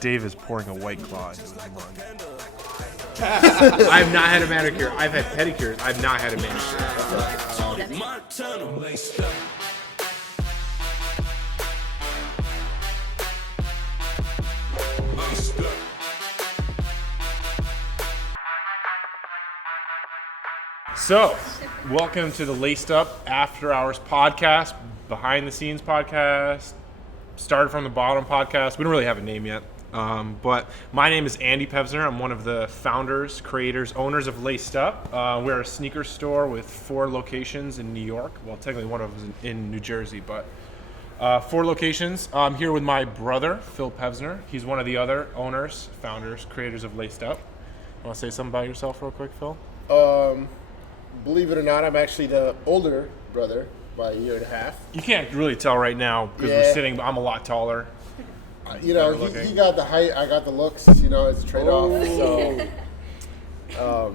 Dave is pouring a White Claw into his mug. I have not had a manicure. I've had pedicures. I've not had a manicure. So, welcome to the Laced Up After Hours podcast, behind the scenes podcast, started from the bottom podcast. We don't really have a name yet, but my name is Andy Pevzner. I'm one of the founders, creators, owners of Laced Up. We're a sneaker store with 4 locations in New York. Well, technically one of them is in New Jersey, but 4 locations. I'm here with my brother, Phil Pevzner. He's one of the other owners, founders, creators of Laced Up. Want to say something about yourself real quick, Phil? Believe it or not, I'm actually the older brother by a year and a half. You can't really tell right now because we're sitting, I'm a lot taller. You know, he got the height, I got the looks, you know, it's a trade-off. So,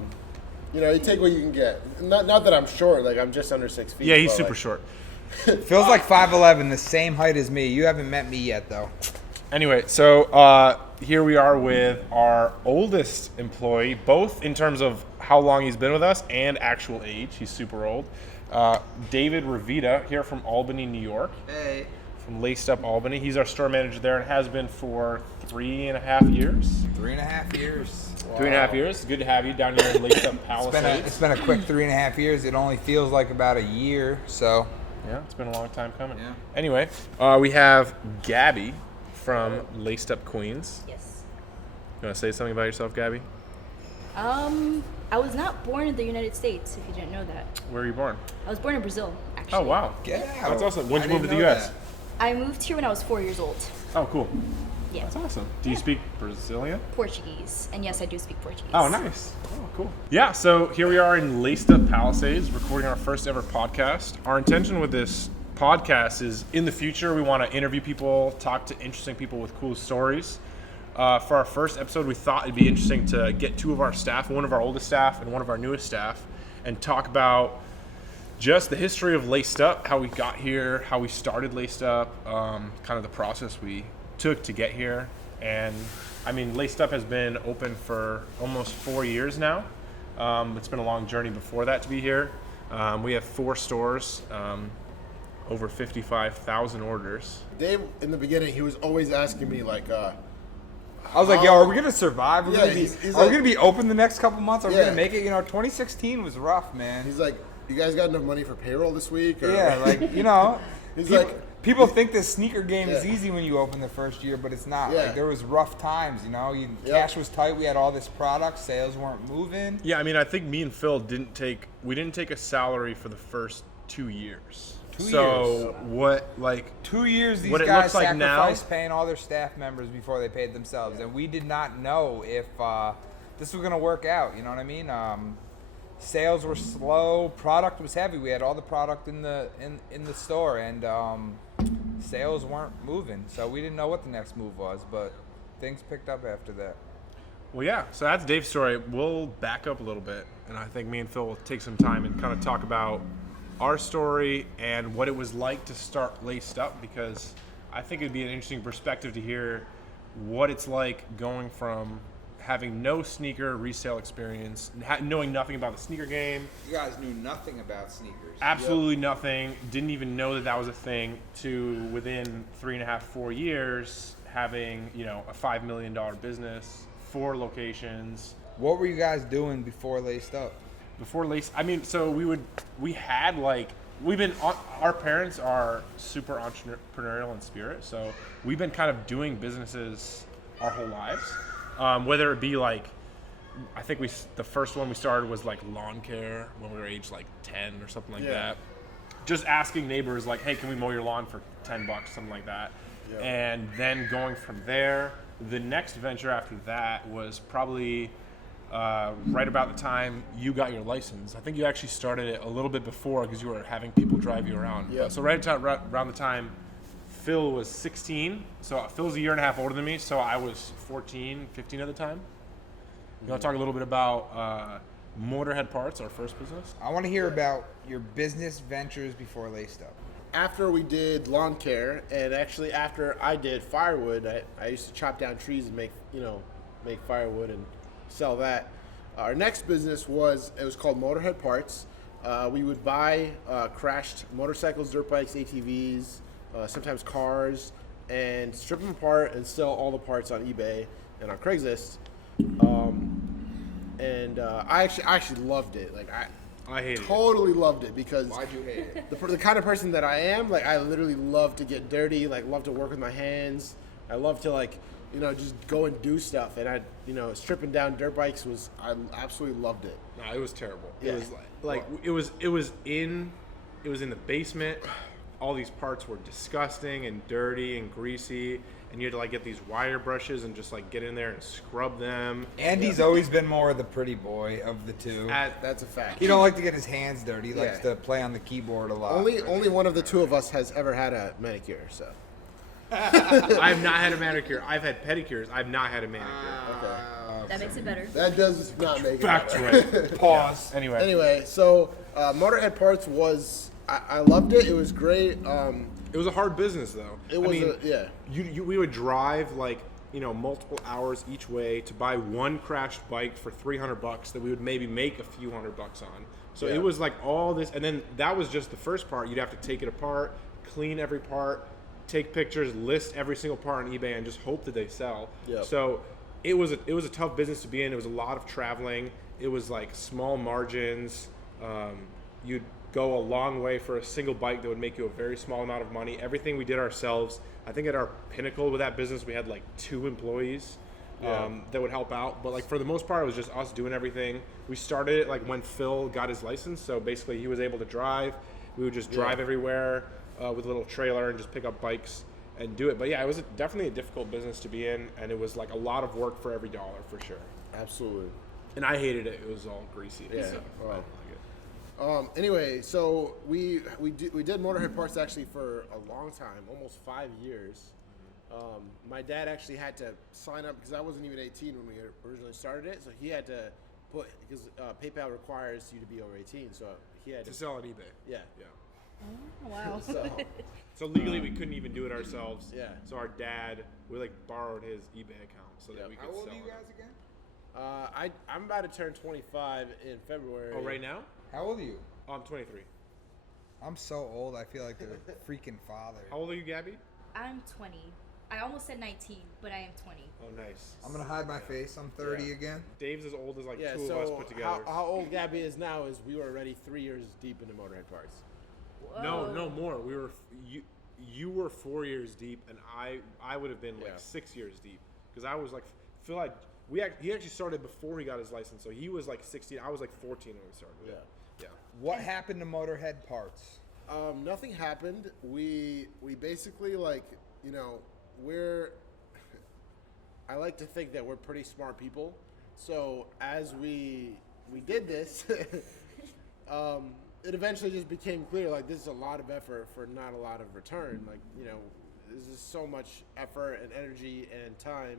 you know, you take what you can get. Not that I'm short, like I'm just under 6 feet. Yeah, he's super short. Phil's like 5'11", the same height as me. You haven't met me yet, though. Anyway, so here we are with our oldest employee, both in terms of how long he's been with us and actual age. He's super old. David Revita, here from Albany, New York. Hey. From Laced Up Albany. He's our store manager there and has been for 3.5 years. 3.5 years. Wow. 3.5 years. Good to have you down here in Laced Up Palisades. It's been a quick 3.5 years. It only feels like about a year, so. Yeah, it's been a long time coming. Yeah. Anyway, we have Gabby from Laced Up Queens. Yes. You want to say something about yourself, Gabby? I was not born in the United States, if you didn't know that. Where were you born? I was born in Brazil, actually. Oh, wow. Get out. That's awesome. When did you I move to the didn't know U.S.? that. I moved here when I was 4 years old. Oh, cool. Yeah. That's awesome. Do you speak Brazilian? Portuguese. And yes, I do speak Portuguese. Oh, nice. Oh, cool. Yeah, so here we are in Laced Up Palisades, recording our first ever podcast. Our intention with this podcast is, in the future, we want to interview people, talk to interesting people with cool stories. For our first episode, we thought it'd be interesting to get 2 of our staff, one of our oldest staff and one of our newest staff, and talk about just the history of Laced Up, how we got here, how we started Laced Up, kind of the process we took to get here. And I mean, Laced Up has been open for almost 4 years now. It's been a long journey before that to be here. We have 4 stores, over 55,000 orders. Dave, in the beginning, he was always asking me, like, I was like, yo, are we going to survive? Are we he's going like, to be open the next couple months? Are we Yeah. going to make it? You know, 2016 was rough, man. he's like, you guys got enough money for payroll this week? Or, Yeah, like, you know, He's people think the sneaker game is Yeah. easy when you open the first year, but it's not. Yeah. Like, there was rough times, you know. Cash was tight. We had all this product. Sales weren't moving. Yeah, I mean, I think me and Phil didn't take a salary for the first 2 years. 2 So years. what, like, 2 years, these what it guys looks like now- sacrificed paying all their staff members before they paid themselves, and we did not know if this was going to work out. You know what I mean? Sales were slow. Product was heavy. We had all the product in the store, and sales weren't moving. So we didn't know what the next move was, but things picked up after that. well, yeah. So that's Dave's story. We'll back up a little bit, and I think me and Phil will take some time and kind of talk about our story and what it was like to start Laced Up, because I think it'd be an interesting perspective to hear what it's like going from having no sneaker resale experience, knowing nothing about the sneaker game, You guys knew nothing about sneakers. absolutely nothing, didn't even know that was a thing, to within 3.5, 4 years having, you know, a $5 million business, 4 locations. What were you guys doing before Laced Up? Before Lace, I mean, so our parents are super entrepreneurial in spirit, so we've been kind of doing businesses our whole lives. Whether it be like, I think the first one we started was like lawn care when we were age like 10 or something like that. Just asking neighbors like, hey, can we mow your lawn for $10, something like that. Yeah. And then going from there, the next venture after that was probably right about the time you got your license. I think you actually started it a little bit before because you were having people drive you around. Yeah. So right around the time Phil was 16. So Phil's a year and a half older than me. So I was 14, 15 at the time. You want to talk a little bit about Motorhead Parts, our first business? I want to hear about your business ventures before Laced Up. after we did lawn care, and actually after I did firewood, I used to chop down trees and make firewood and sell that. Our next business was called Motorhead Parts. We would buy crashed motorcycles, dirt bikes, ATVs, sometimes cars, and strip them apart and sell all the parts on eBay and on Craigslist. I actually loved it. Like I hated it. totally loved it because Why'd you hate it? the kind of person that I am, like I literally love to get dirty, like love to work with my hands. I love to just go and do stuff. And stripping down dirt bikes I absolutely loved it. No, it was terrible. Yeah. It was it was in the basement. All these parts were disgusting and dirty and greasy, and you had to get these wire brushes and just get in there and scrub them. Andy's always been more the pretty boy of the two. That's a fact. He don't like to get his hands dirty. He likes Yeah. to play on the keyboard a lot. Only one of the two of us has ever had a manicure. So I've not had a manicure. I've had pedicures. I've not had a manicure. okay, That makes it better. that does not make it Facts better. right. Pause. Anyway. Anyway, so Motorhead Parts I loved it. It was great. It was a hard business, though. It was yeah. We would drive multiple hours each way to buy one crashed bike for $300 that we would maybe make a few $100 on. So Yeah. it was all this, and then that was just the first part. You'd have to take it apart, clean every part, take pictures, list every single part on eBay, and just hope that they sell. Yep. So it was a tough business to be in. It was a lot of traveling. It was small margins. You'd go a long way for a single bike that would make you a very small amount of money. Everything we did ourselves. I think at our pinnacle with that business, we had 2 employees that would help out. But for the most part, it was just us doing everything. We started it when Phil got his license. So basically, he was able to drive. We would just drive everywhere with a little trailer and just pick up bikes and do it. But yeah, it was definitely a difficult business to be in, and it was a lot of work for every dollar for sure. Absolutely. And I hated it. It was all greasy. Yeah. So I Wow. didn't like it. Anyway, so we did Motorhead Parts actually for a long time, almost 5 years. My dad actually had to sign up because I wasn't even 18 when we originally started it, so he had to put because PayPal requires you to be over 18, so he had To to. sell on eBay. Yeah. Yeah. Oh, wow. So So legally, we couldn't even do it ourselves. Yeah. So our dad, we borrowed his eBay account so that we could How old sell are you it. guys again? I'm about to turn 25 in February. Oh, right now? How old are you? Oh, I'm 23. I'm so old. I feel like the freaking father. How old are you, Gabby? I'm 20. I almost said 19, but I am 20. Oh, nice. I'm gonna hide my face. I'm 30 again. Dave's as old as Yeah. two of us So put together. how old Gabby is now is we were already 3 years deep into Motorhead Parts. No, Whoa. more. We were you were 4 years deep, and I would have been Yeah. 6 years deep because I was Phil. He actually started before he got his license, so he was 16. I was 14 when we started. Yeah. Yeah. What happened to Motorhead Parts? Nothing happened. We basically we're. I like to think that we're pretty smart people. So as we did this, it eventually just became clear this is a lot of effort for not a lot of return. This is so much effort and energy and time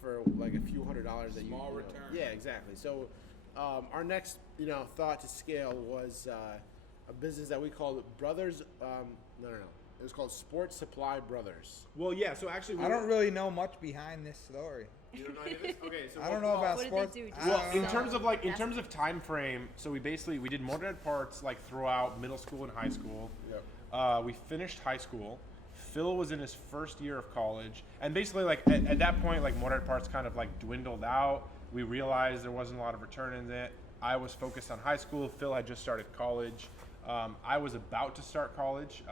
for a few $100s that Small you return. Yeah, exactly. So our next thought to scale was a business that we called Brothers. No. It was called Sports Supply Brothers. Well, yeah. So actually, I don't really know much behind this story. You don't know any of this? Okay. So I don't know about What did sports. they do? I Well, don't in know. terms of in terms of time frame, so we did Motorhead Parts throughout middle school and high school. Yep. We finished high school. Phil was in his first year of college, and basically at that point Motorhead Parts kind of dwindled out. We realized there wasn't a lot of return in it. I was focused on high school. Phil had just started college. I was about to start college.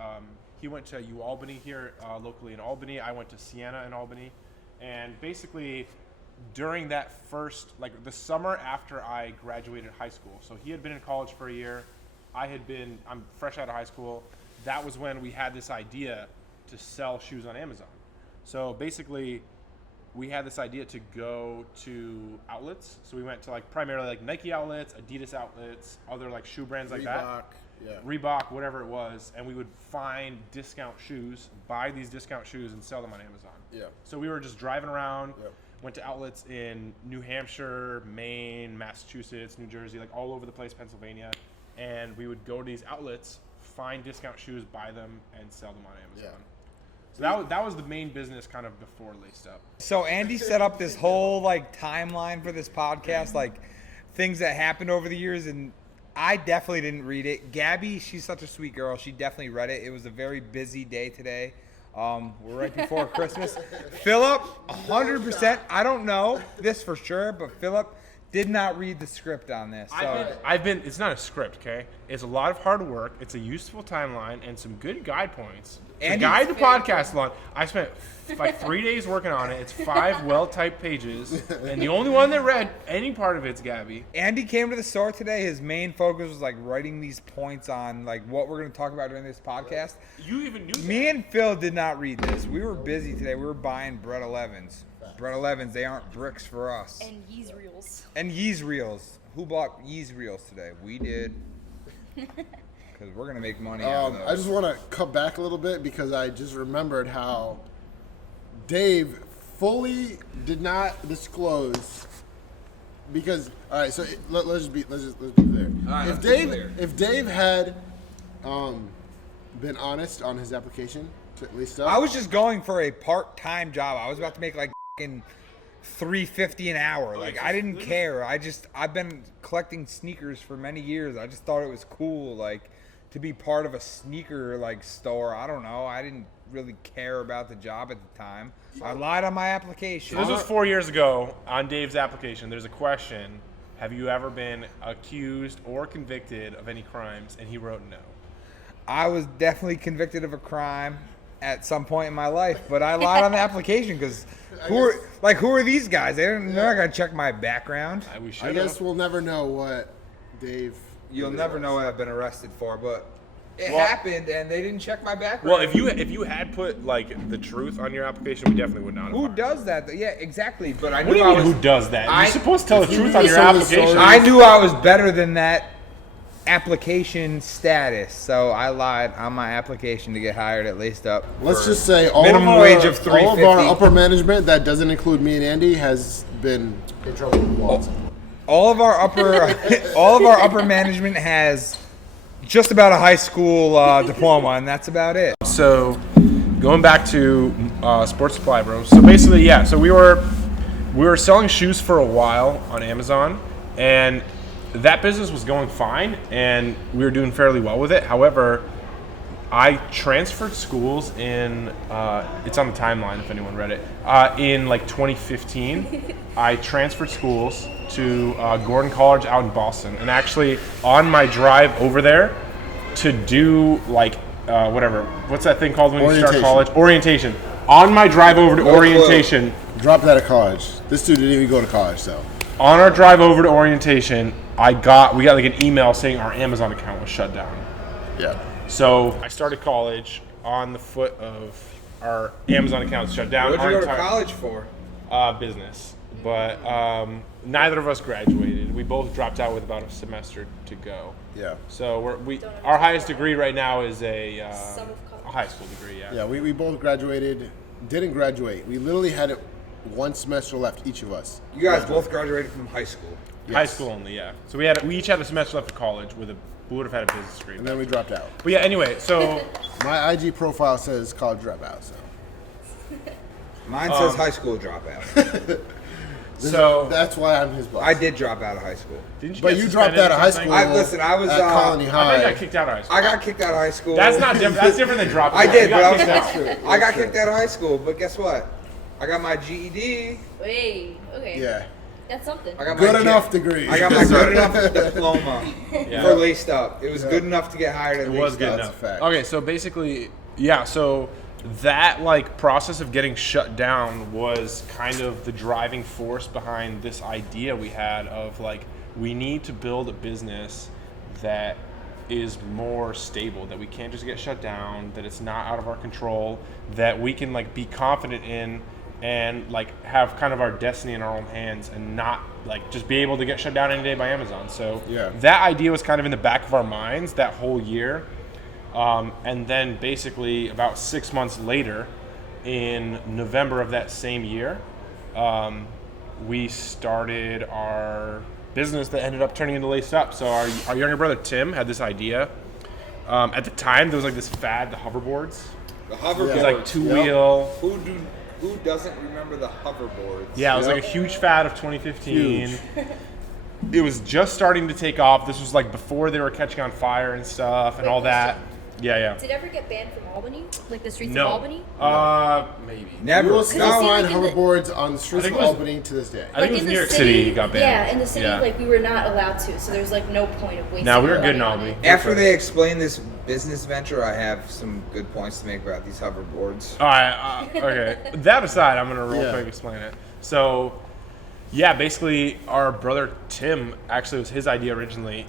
He went to UAlbany here locally in Albany. I went to Siena in Albany, and basically during that first the summer after I graduated high school. So he had been in college for a year. I'm fresh out of high school. That was when we had this idea to sell shoes on Amazon. So basically we had this idea to go to outlets. So we went to primarily Nike outlets, Adidas outlets, other shoe brands like that. Reebok. Yeah. Reebok, whatever it was, and we would find discount shoes, buy these discount shoes, and sell them on Amazon. Yeah. So we were just driving around, Yep. went to outlets in New Hampshire, Maine, Massachusetts, New Jersey, all over the place, Pennsylvania, and we would go to these outlets, find discount shoes, buy them, and sell them on Amazon. Yeah. So that was the main business kind of before Laced Up. So Andy set up this whole like timeline for this podcast, like things that happened over the years, and I definitely didn't read it. Gabby, she's such a sweet girl. She definitely read it. It was a very busy day today. We're right before Christmas. Philip, 100%. I don't know this for sure, but Philip did not read the script on this. So I've been. It's not a script, okay? It's a lot of hard work. It's a useful timeline and some good guide points. To Andy- guide the podcast along. I spent like 3 days working on it. It's 5 well-typed pages, and the only one that read any part of it's Gabby. Andy came to the store today. His main focus was like writing these points on like what we're going to talk about during this podcast. You even knew Me and Phil did not read this. We were busy today. We were buying Bread 11s. Bread 11s, they aren't bricks for us. And Yeez reels. And Yeez Reels. Who bought Yeez Reels today? We did. Because we're going to make money out of those. I just want to cut back a little bit because I just remembered how Dave fully did not disclose. Because all right, so let's be clear. right, If let's be Dave clear. if Dave had been honest on his application to Laced Up, I was just going for a part-time job. I was about to make like $3.50 an hour. Like I didn't care. I've been collecting sneakers for many years. I just thought it was cool, like to be part of a sneaker like store. I don't know. I didn't really care about the job at the time. I lied on my application. This was 4 years ago on Dave's application. There's a question: have you ever been accused or convicted of any crimes? And he wrote no. I was definitely convicted of a crime at some point in my life, but I lied on the application because who are these guys? They're not gonna check my background. We I should guess have. we'll never know what Dave. You'll never know what I've been arrested for, but it Well- happened, and they didn't check my background. Well, if you had put like the truth on your application, we definitely would not have. Who hired. does that? Yeah, exactly. But I What do knew you I mean? was. Who does that? I- You're supposed to tell the If truth you on your tell the application. story- I knew I was better than that application status, so I lied on my application to get hired at Laced Up. Let's for just say all minimum of our, wage of all of our $3.50. upper management that doesn't include me and Andy has been in trouble with laws. All of our upper management has just about a high school diploma, and that's about it. So, going back to Sports Supply Bros. So basically, yeah. So we were selling shoes for a while on Amazon, and that business was going fine, and we were doing fairly well with it. However, I transferred schools in. It's on the timeline if anyone read it. In like 2015, I transferred schools to Gordon College out in Boston, and actually on my drive over there to do like whatever. What's that thing called when you start Orientation. college? Orientation. On my drive over to orientation. Dropped out of college. This dude didn't even go to college, so. On our drive over to orientation, we got like an email saying our Amazon account was shut down. Yeah. So I started college on the foot of our Amazon account shut down. What'd you Our go to entire- college for? Business, but neither of us graduated. We both dropped out with about a semester to go. Yeah. So our highest degree right now is a Summer college. high school degree. Yeah. Yeah, we both graduated. Didn't graduate. We literally had one semester left, each of us. You guys both graduated from high school. High school only. Yeah. So we each had a semester left of college we would have had a business degree. And then we dropped out. But yeah. Anyway, so My IG profile says college dropout, so. Mine says high school dropout. so That's why I'm his boss. I did drop out of high school. didn't you But get you dropped suspended out of or high something? school. I was, at Colony I High. think I got kicked out of high school. I got kicked out of high school. That's not different. That's different than dropping I out. did, You but got I was, kicked that's out. true. I got kicked out of high school, but guess what? I got my GED. Wait, okay. Yeah. That's something. I got Good my enough degree. I got my good enough diploma Yeah. for Laced Up. It was good enough to get hired at It Laced was good Up. That's enough. a fact. Okay, so basically, yeah. So that like process of getting shut down was kind of the driving force behind this idea we had of like we need to build a business that is more stable, that we can't just get shut down, that it's not out of our control, that we can like be confident in and like have kind of our destiny in our own hands and not like just be able to get shut down any day by Amazon. So Yeah. that idea was kind of in the back of our minds that whole year. And then basically about 6 months later, in November of that same year, we started our business that ended up turning into Laced Up. So our younger brother Tim had this idea At the time, there was like this fad, the hoverboards. The It hoverboard. was like two-wheel. Who doesn't remember the hoverboards? Yeah, it was like a huge fad of 2015. It was just starting to take off. This was like before they were catching on fire and stuff and all that. Yeah. Did it ever get banned from Albany? Like the streets No. of Albany? Maybe. Never. You will you still see, find like, in the- hoverboards on the streets think of it was- Albany to this day. I think it was in New the York City it got banned. Yeah, in the city, Yeah. like we were not allowed to, so there's like no point of wasting. No, we were our good in money on Albany. it. After they explain this business venture, I have some good points to make about these hoverboards. All right. Okay. That aside, I'm gonna real Yeah. quick explain it. So, yeah, basically, our brother Tim actually was his idea originally.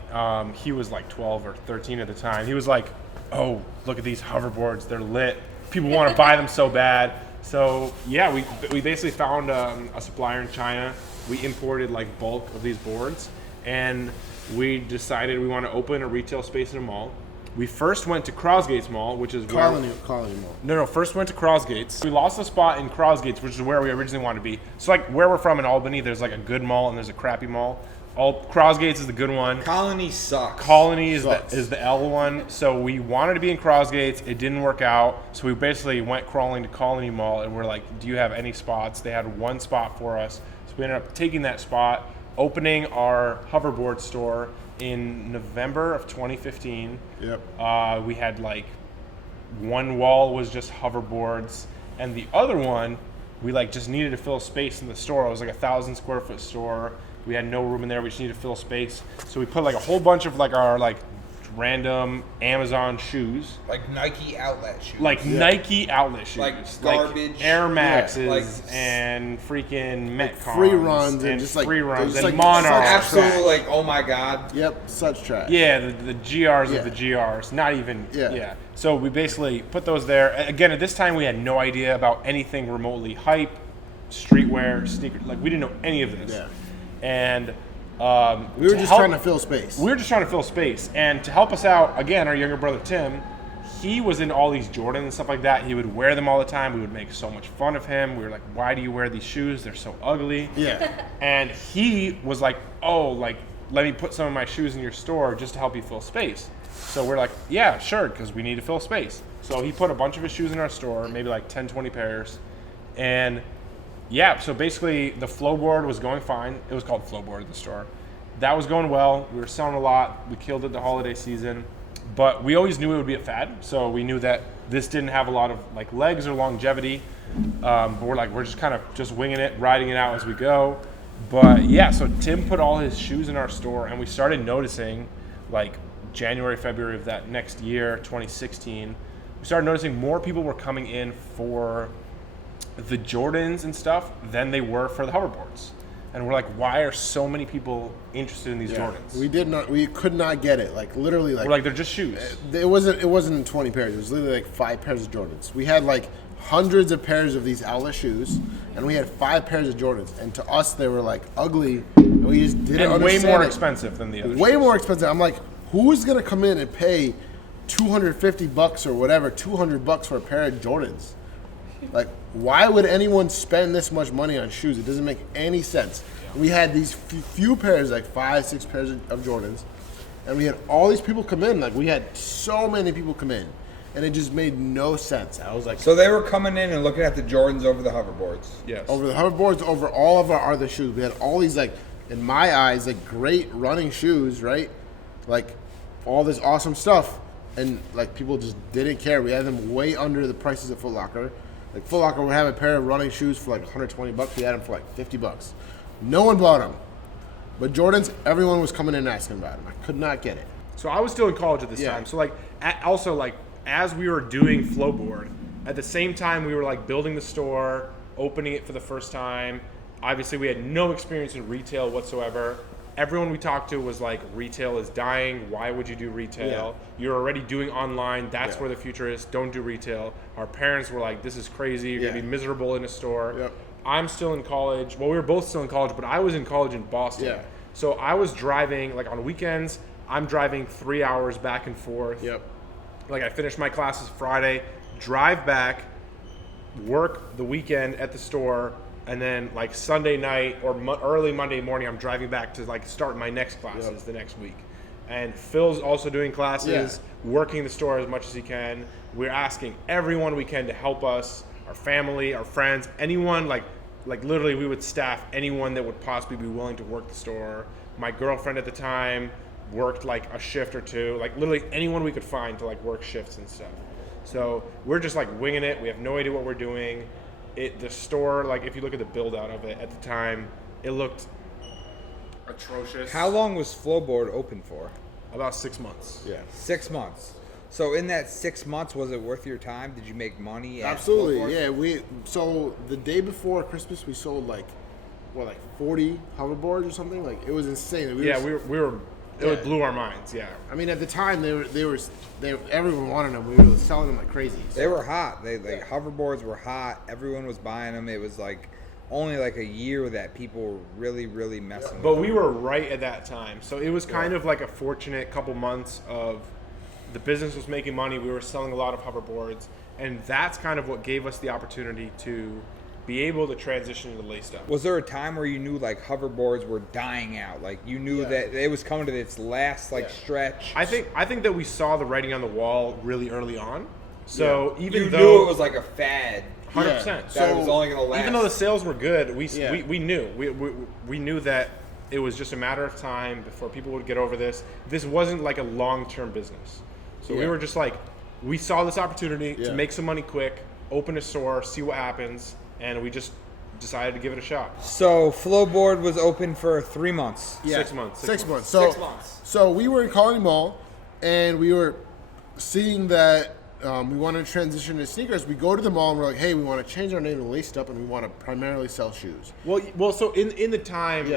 He was like 12 or 13 at the time. He was like, "Oh, look at these hoverboards. They're lit. People want to buy them so bad." So yeah, we basically found a supplier in China. We imported like bulk of these boards, and we decided we want to open a retail space in a mall. We first went to Crosgates Mall, which is where Colony Mall. No, first went to Crosgates. We lost a spot in Crosgates, which is where we originally wanted to be. So like where we're from in Albany, there's like a good mall and there's a crappy mall. Crosgates is the good one. Colony sucks. Colony is Sucks. the L one. So we wanted to be in Crosgates. It didn't work out. So we basically went crawling to Colony Mall and we're like, do you have any spots? They had one spot for us. So we ended up taking that spot, opening our hoverboard store in November of 2015. Yep. We had like one wall was just hoverboards, and the other one we like just needed to fill space in the store. It was like 1,000 square foot store. We had no room in there. We just needed to fill space, so we put like a whole bunch of like our like random Amazon shoes, Like Nike outlet shoes. like Nike outlet shoes, Like garbage. Air Maxes, like- and freaking Metcons, free runs and just like- free runs just and like Monarchs. Absolutely, like, oh my god. Yep, such trash. Yeah, the GRs Yeah. of the GRs, not even. Yeah. Yeah. So we basically put those there. Again, at this time, we had no idea about anything remotely hype, streetwear, sneaker. Like we didn't know any of this. Yeah. And We were just trying to fill space. We were just trying to fill space, and to help us out, again, our younger brother Tim, he was in all these Jordan and stuff like that. He would wear them all the time. We would make so much fun of him. We were like, "Why do you wear these shoes? They're so ugly." Yeah. And he was like, "Oh, like let me put some of my shoes in your store just to help you fill space." So we're like, "Yeah, sure," because we need to fill space. So he put a bunch of his shoes in our store, maybe like 10, 20 pairs, and yeah, so basically the Flowboard was going fine. It was called Flowboard at the store. That was going well. We were selling a lot. We killed it the holiday season. But we always knew it would be a fad. So we knew that this didn't have a lot of like legs or longevity. But we're just kind of just winging it, riding it out as we go. But yeah, so Tim put all his shoes in our store and we started noticing like January, February of that next year, 2016, we started noticing more people were coming in for the Jordans and stuff than they were for the hoverboards. And we're like, why are so many people interested in these Jordans? We could not get it. Like literally, like We're like, they're just shoes. it wasn't 20 pairs. It was literally like 5 pairs of Jordans. We had like hundreds of pairs of these outlet shoes, and we had 5 pairs of Jordans. And to us, they were like ugly, and we just didn't And way understand more it. expensive than the other Way shoes. more expensive. I'm like, who is gonna come in and pay $250 or whatever, $200 for a pair of Jordans? Like, why would anyone spend this much money on shoes? It doesn't make any sense. We had these few pairs, like 5, 6 pairs of Jordans, and we had all these people come in. Like, we had so many people come in, and it just made no sense. I was like, So they were coming in and looking at the Jordans over the hoverboards. Yes. over the hoverboards, over all of our other shoes. We had all these, like, in my eyes, like, great running shoes, right? Like, all this awesome stuff, and, like, people just didn't care. We had them way under the prices at Foot Locker. Like, Foot Locker would have a pair of running shoes for, like, $120. We had them for, like, $50. No one bought them. But Jordans, everyone was coming in and asking about them. I could not get it. So I was still in college at this Yeah. time. So like, also like, as we were doing Flowboard, at the same time we were like building the store, opening it for the first time. Obviously, we had no experience in retail whatsoever. Everyone we talked to was like, retail is dying. Why would you do retail? You're already doing online. That's Yeah. where the future is. Don't do retail. Our parents were like, this is crazy. You're Yeah. gonna be miserable in a store. Yep. I'm still in college. Well, we were both still in college, but I was in college in Boston. Yeah. So I was driving, like on weekends, I'm driving 3 hours back and forth. Yep. Like I finish my classes Friday, drive back, work the weekend at the store, and then like Sunday night or early Monday morning, I'm driving back to like start my next classes the next week. And Phil's also doing classes, working the store as much as he can. We're asking everyone we can to help us, our family, our friends, anyone, like literally we would staff anyone that would possibly be willing to work the store. My girlfriend at the time worked like a shift or two, like literally anyone we could find to like work shifts and stuff. So we're just like winging it. We have no idea what we're doing. The store, like if you look at the build out of it at the time, it looked atrocious. How long was Flowboard open for? About 6 months. Yeah. 6 months. So in that 6 months, was it worth your time? Did you make money? At Absolutely, Flowboard? yeah. So the day before Christmas, we sold like 40 hoverboards or something. Like it was insane. We were. It blew our minds. Yeah. I mean, at the time, everyone wanted them. We were selling them like crazy. They were hot. Hoverboards were hot. Everyone was buying them. It was like only like a year that people were really, really messing with But them. we were right at that time, so it was kind of like a fortunate couple months of the business was making money. We were selling a lot of hoverboards, and that's kind of what gave us the opportunity to be able to transition to laced up. Was there a time where you knew like hoverboards were dying out? Like you knew that it was coming to its last stretch? I think that we saw the writing on the wall really early on. So even you though knew it was like a fad. 100%. That it was only going to last. Even though the sales were good, we knew that it was just a matter of time before people would get over this. This wasn't like a long-term business. So we were just like, we saw this opportunity to make some money quick, open a store, see what happens, and we just decided to give it a shot. So Flowboard was open for 3 months. Yeah. 6 months. 6 months. So, 6 months. So we were in Colony Mall, and we were seeing that we wanted to transition to sneakers. We go to the mall and we're like, hey, we want to change our name to Laced Up, and we want to primarily sell shoes. Well, so in the time,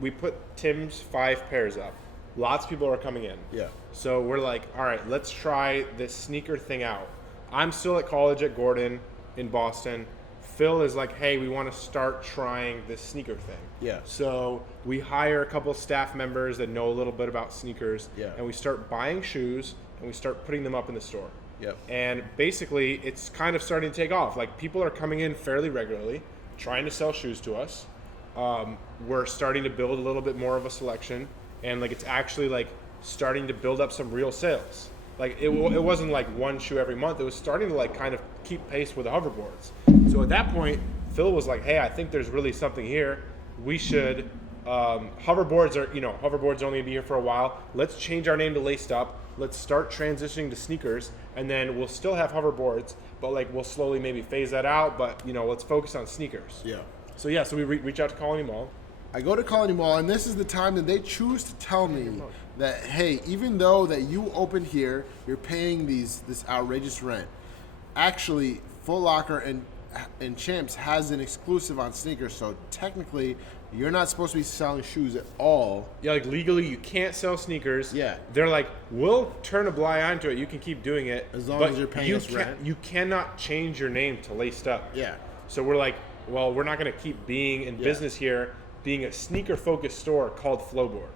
we put Tim's 5 pairs up. Lots of people are coming in. Yeah. So we're like, all right, let's try this sneaker thing out. I'm still at college at Gordon in Boston. Phil is like, hey, we want to start trying this sneaker thing. Yeah. So we hire a couple of staff members that know a little bit about sneakers. Yeah. And we start buying shoes and we start putting them up in the store. Yep. And basically, it's kind of starting to take off. Like, people are coming in fairly regularly, trying to sell shoes to us. We're starting to build a little bit more of a selection, and like it's actually like starting to build up some real sales. Like it wasn't like one shoe every month. It was starting to like kind of keep pace with the hoverboards. So at that point, Phil was like, "Hey, I think there's really something here. We should." Hoverboards are only gonna be here for a while. Let's change our name to Laced Up. Let's start transitioning to sneakers, and then we'll still have hoverboards, but like we'll slowly maybe phase that out. But let's focus on sneakers. Yeah. So we reach out to Colony Mall. I go to Colony Mall, and this is the time that they choose to tell me that, hey, even though that you opened here, you're paying this outrageous rent. Actually, Foot Locker and Champs has an exclusive on sneakers, so technically, you're not supposed to be selling shoes at all. Yeah, like legally, you can't sell sneakers. Yeah. They're like, we'll turn a blind eye to it. You can keep doing it As long but as you're paying us rent. You cannot change your name to Laced Up. Yeah. So we're like, well, we're not going to keep being in business here, being a sneaker-focused store called Flowboard.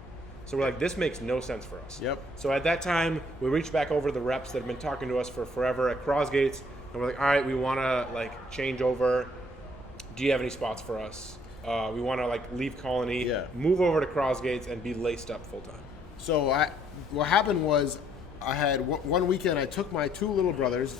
So we're like, this makes no sense for us. Yep. So at that time, we reached back over to the reps that have been talking to us for forever at Crossgates, and we're like, all right, we want to like change over. Do you have any spots for us? We want to like leave Colony, move over to Crossgates, and be Laced Up full time. So what happened was, I had one weekend. I took my two little brothers.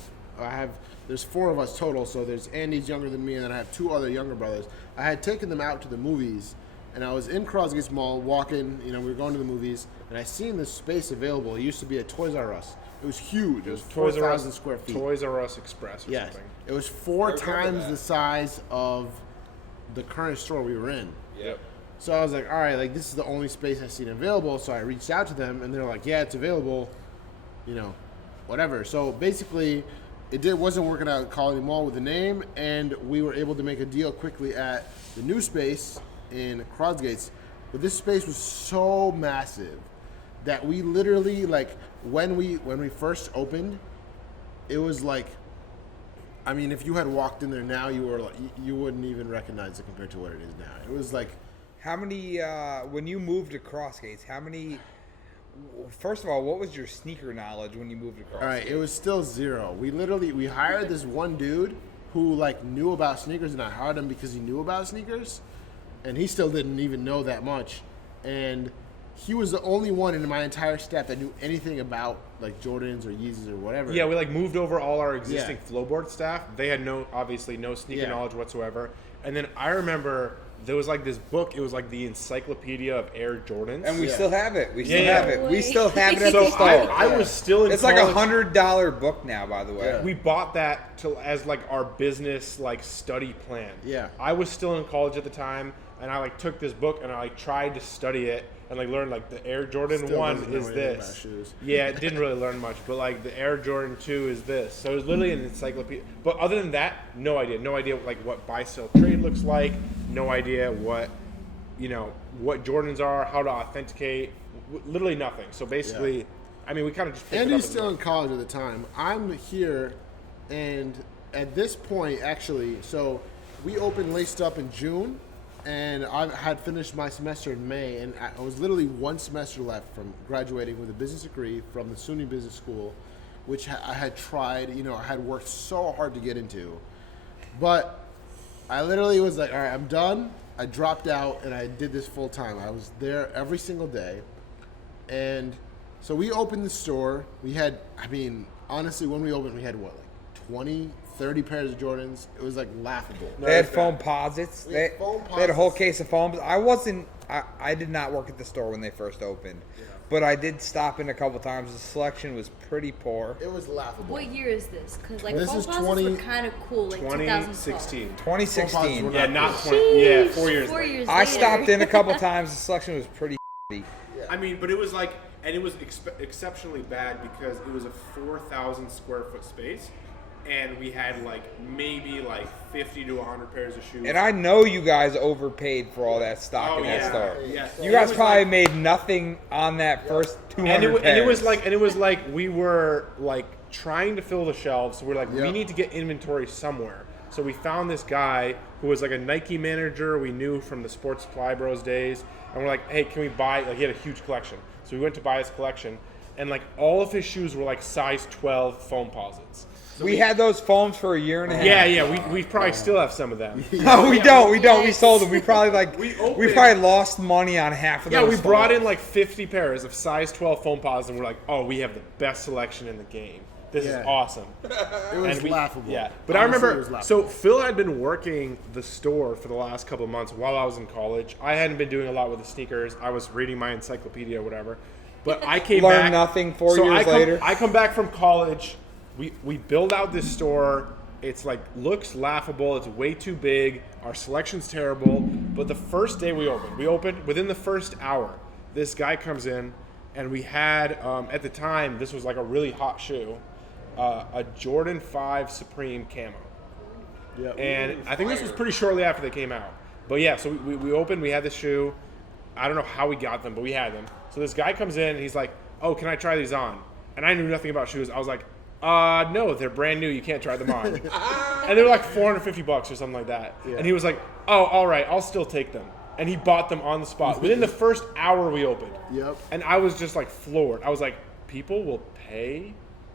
There's four of us total. So there's Andy's younger than me, and then I have two other younger brothers. I had taken them out to the movies, and I was in Crossgates Mall walking. We were going to the movies, and I seen this space available. It used to be a Toys R Us. It was huge. It was 4,000 square feet. Toys R Us Express or something. It was four times the size of the current store we were in. Yep. So I was like, all right, like this is the only space I've seen available. So I reached out to them, and they're like, yeah, it's available, whatever. So basically, wasn't working out at Colony Mall with the name, and we were able to make a deal quickly at the new space in Crossgates. But this space was so massive that we literally, like, when we first opened, it was like, I mean, if you had walked in there now, you wouldn't even recognize it compared to what it is now. It was like, how many, when you moved to Crossgates, first of all, what was your sneaker knowledge when you moved to Crossgates? all right, it was still zero. We hired this one dude who like knew about sneakers, and I hired him because he knew about sneakers, and he still didn't even know that much. And he was the only one in my entire staff that knew anything about like Jordans or Yeezys or whatever. Yeah, we like moved over all our existing Flowboard staff. They had obviously no sneaker knowledge whatsoever. And then I remember there was like this book. It was like the Encyclopedia of Air Jordans. And we still have it. We still Yeah. have it. We still have it at so the store. I was still in It's like college. $100 book now, by the way. Yeah. We bought that as like our business like study plan. Yeah. I was still in college at the time, and I like took this book and I like tried to study it and like learn like the Air Jordan Still 1 doesn't know is anything this. about shoes. Yeah, it didn't really learn much, but like the Air Jordan 2 is this. So it was literally an encyclopedia. But other than that, no idea. No idea like what buy sell trade looks like. No idea what what Jordans are, how to authenticate. Literally nothing. So basically, I mean, we kind of just picked it up Andy's and still in college at the time. I'm here, and at this point, actually, so we opened Laced Up in June, and I had finished my semester in May, and I was literally one semester left from graduating with a business degree from the SUNY Business School, which I had tried, I had worked so hard to get into. But I literally was like, all right, I'm done. I dropped out, and I did this full time. I was there every single day. And so we opened the store. We had, honestly, when we opened, we had what, like 20, 30 pairs of Jordans. It was like laughable. They had foam posits. We had foam They had a whole posits. case of foam. I did not work at the store when they first opened. But I did stop in a couple times. The selection was pretty poor. It was laughable. What year is this? Because like This foam is posits 20 were kind of cool, like 2012. 2016. 2016. Yeah, not 20. Yeah, 4 years. Four later. years I later. stopped in a couple times. The selection was pretty I mean, but it was like, and it was exceptionally bad because it was a 4,000 square foot space, and we had like maybe like 50 to 100 pairs of shoes. And I know you guys overpaid for all that stock in that store. Yeah. You It guys was probably like- made nothing on that first 200 and it pairs. was like we were like trying to fill the shelves. So we're like, we Yep. need to get inventory somewhere. So we found this guy who was like a Nike manager we knew from the Sports Supply Bros days, and we're like, hey, can we buy? Like he had a huge collection, so we went to buy his collection, and like all of his shoes were like size 12 foam posits. we had those foams for a year and a half. Yeah, we probably still have some of them. No, we don't. We don't. We Yes. sold them. We probably like We we opened- probably lost money on half of Yeah, those. we brought foams. in like 50 pairs of size 12 foam posits, and we're like, oh, we have the best selection in the game. This is Yeah. awesome. It was And we- laughable. Yeah, but I Honestly, it remember. was laughable. So Phil had been working the store for the last couple of months while I was in college. I hadn't been doing a lot with the sneakers. I was reading my encyclopedia or whatever. But I came Learned back. nothing 4 so years later. I come back from college. We build out this store. It's like looks laughable. It's way too big. Our selection's terrible. But the first day we opened within the first hour. This guy comes in, and we had at the time this was like a really hot shoe. A Jordan 5 Supreme Camo. Yep. And I think this was pretty shortly after they came out. But yeah, so we opened, we had this shoe. I don't know how we got them, but we had them. So this guy comes in and he's like, oh, can I try these on? And I knew nothing about shoes. I was like, no, they're brand new. You can't try them on. And they were like $450 or something like that. Yeah. And he was like, oh, all right, I'll still take them. And he bought them on the spot. Within the first hour we opened. Yep. And I was just like floored. I was like, people will pay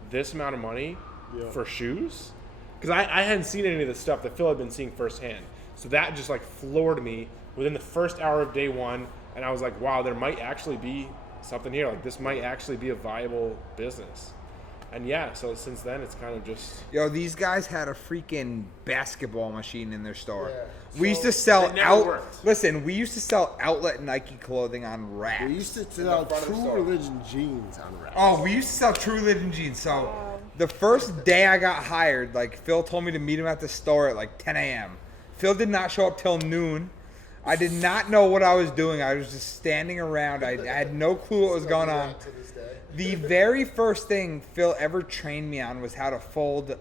this amount of money Yeah. for shoes? Because I hadn't seen any of the stuff that Phil had been seeing firsthand. So that just like floored me within the first hour of day one. And I was like, wow, there might actually be something here. Like this might actually be a viable business. And yeah, so since then it's kind of just... Yo, these guys had a freaking basketball machine in their store. Yeah. We used to sell It never worked. Listen, we used to sell outlet Nike clothing on racks. We used to in the sell front of the True store. Religion jeans on racks. Oh, we used to sell True Religion jeans. So the first day I got hired, like Phil told me to meet him at the store at like 10 a.m. Phil did not show up till noon. I did not know what I was doing. I was just standing around. I had no clue what was going on. To this day. The very first thing Phil ever trained me on was how to fold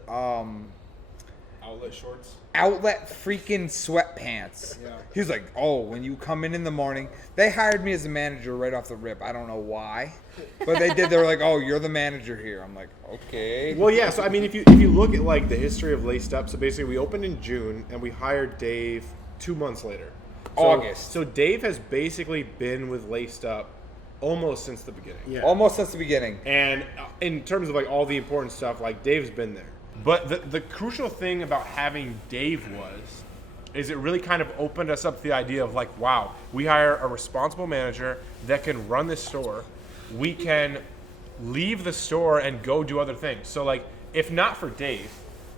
Outlet shorts? outlet freaking sweatpants. Yeah. He was like, oh, when you come in the morning, they hired me as a manager right off the rip. I don't know why, but they did. They were like, oh, you're the manager here. I'm like, okay. Well, yeah. So I mean, if you look at like the history of Laced Up, so basically we opened in June and we hired Dave 2 months later. So, August. So Dave has basically been with Laced Up almost since the beginning. Yeah. Almost since the beginning. And in terms of like all the important stuff, like Dave's been there. But the crucial thing about having Dave was, is it really kind of opened us up to the idea of like, wow, we hire a responsible manager that can run this store. We can leave the store and go do other things. So like, if not for Dave,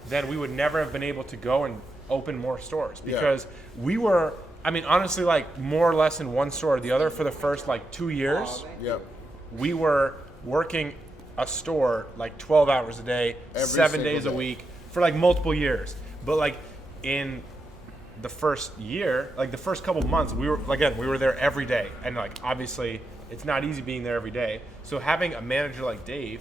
then we would never have been able to go and open more stores because we were, I mean, honestly, like more or less in one store or the other for the first like 2 years. Yep. We were working a store like 12 hours a day, Every 7 days a single day. week for like multiple years. But like in the first year, like the first couple months, we were there every day. And like obviously it's not easy being there every day. So having a manager like Dave,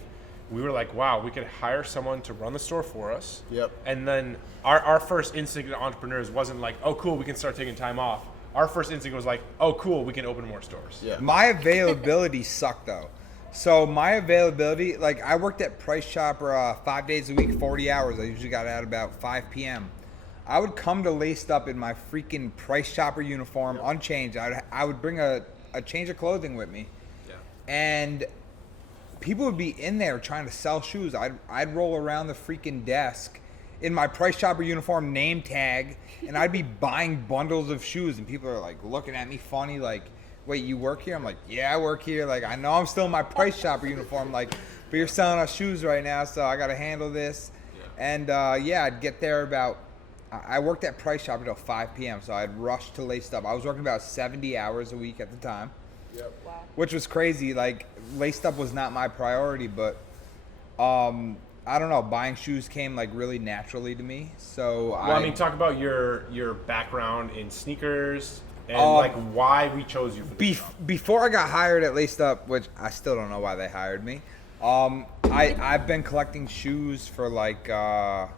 we were like, wow, we could hire someone to run the store for us. Yep. And then our first instinct as entrepreneurs wasn't like, oh cool, we can start taking time off. Our first instinct was like, oh cool, we can open more stores. Yeah. My availability sucked though. So my availability, like I worked at Price Chopper 5 days a week, 40 hours. I usually got out about 5 p.m. I would come to Laced Up in my freaking Price Chopper uniform, unchanged. I would bring a change of clothing with me. Yeah. And people would be in there trying to sell shoes. I'd roll around the freaking desk in my Price Chopper uniform name tag, and I'd be buying bundles of shoes, and people are like looking at me funny, like, wait, you work here? I'm like, yeah, I work here. Like, I know I'm still in my Price Chopper uniform, like, but you're selling us shoes right now, so I got to handle this. Yeah. And I'd get there about, I worked at Price Chopper till 5 p.m., so I'd rush to Laced Up. I was working about 70 hours a week at the time. Yep. Wow. Which was crazy. Like, Laced Up was not my priority, but I don't know. Buying shoes came like really naturally to me. So Well, I mean, talk about your background in sneakers and like why we chose you for this job. Before I got hired at Laced Up, which I still don't know why they hired me, I've been collecting shoes for like I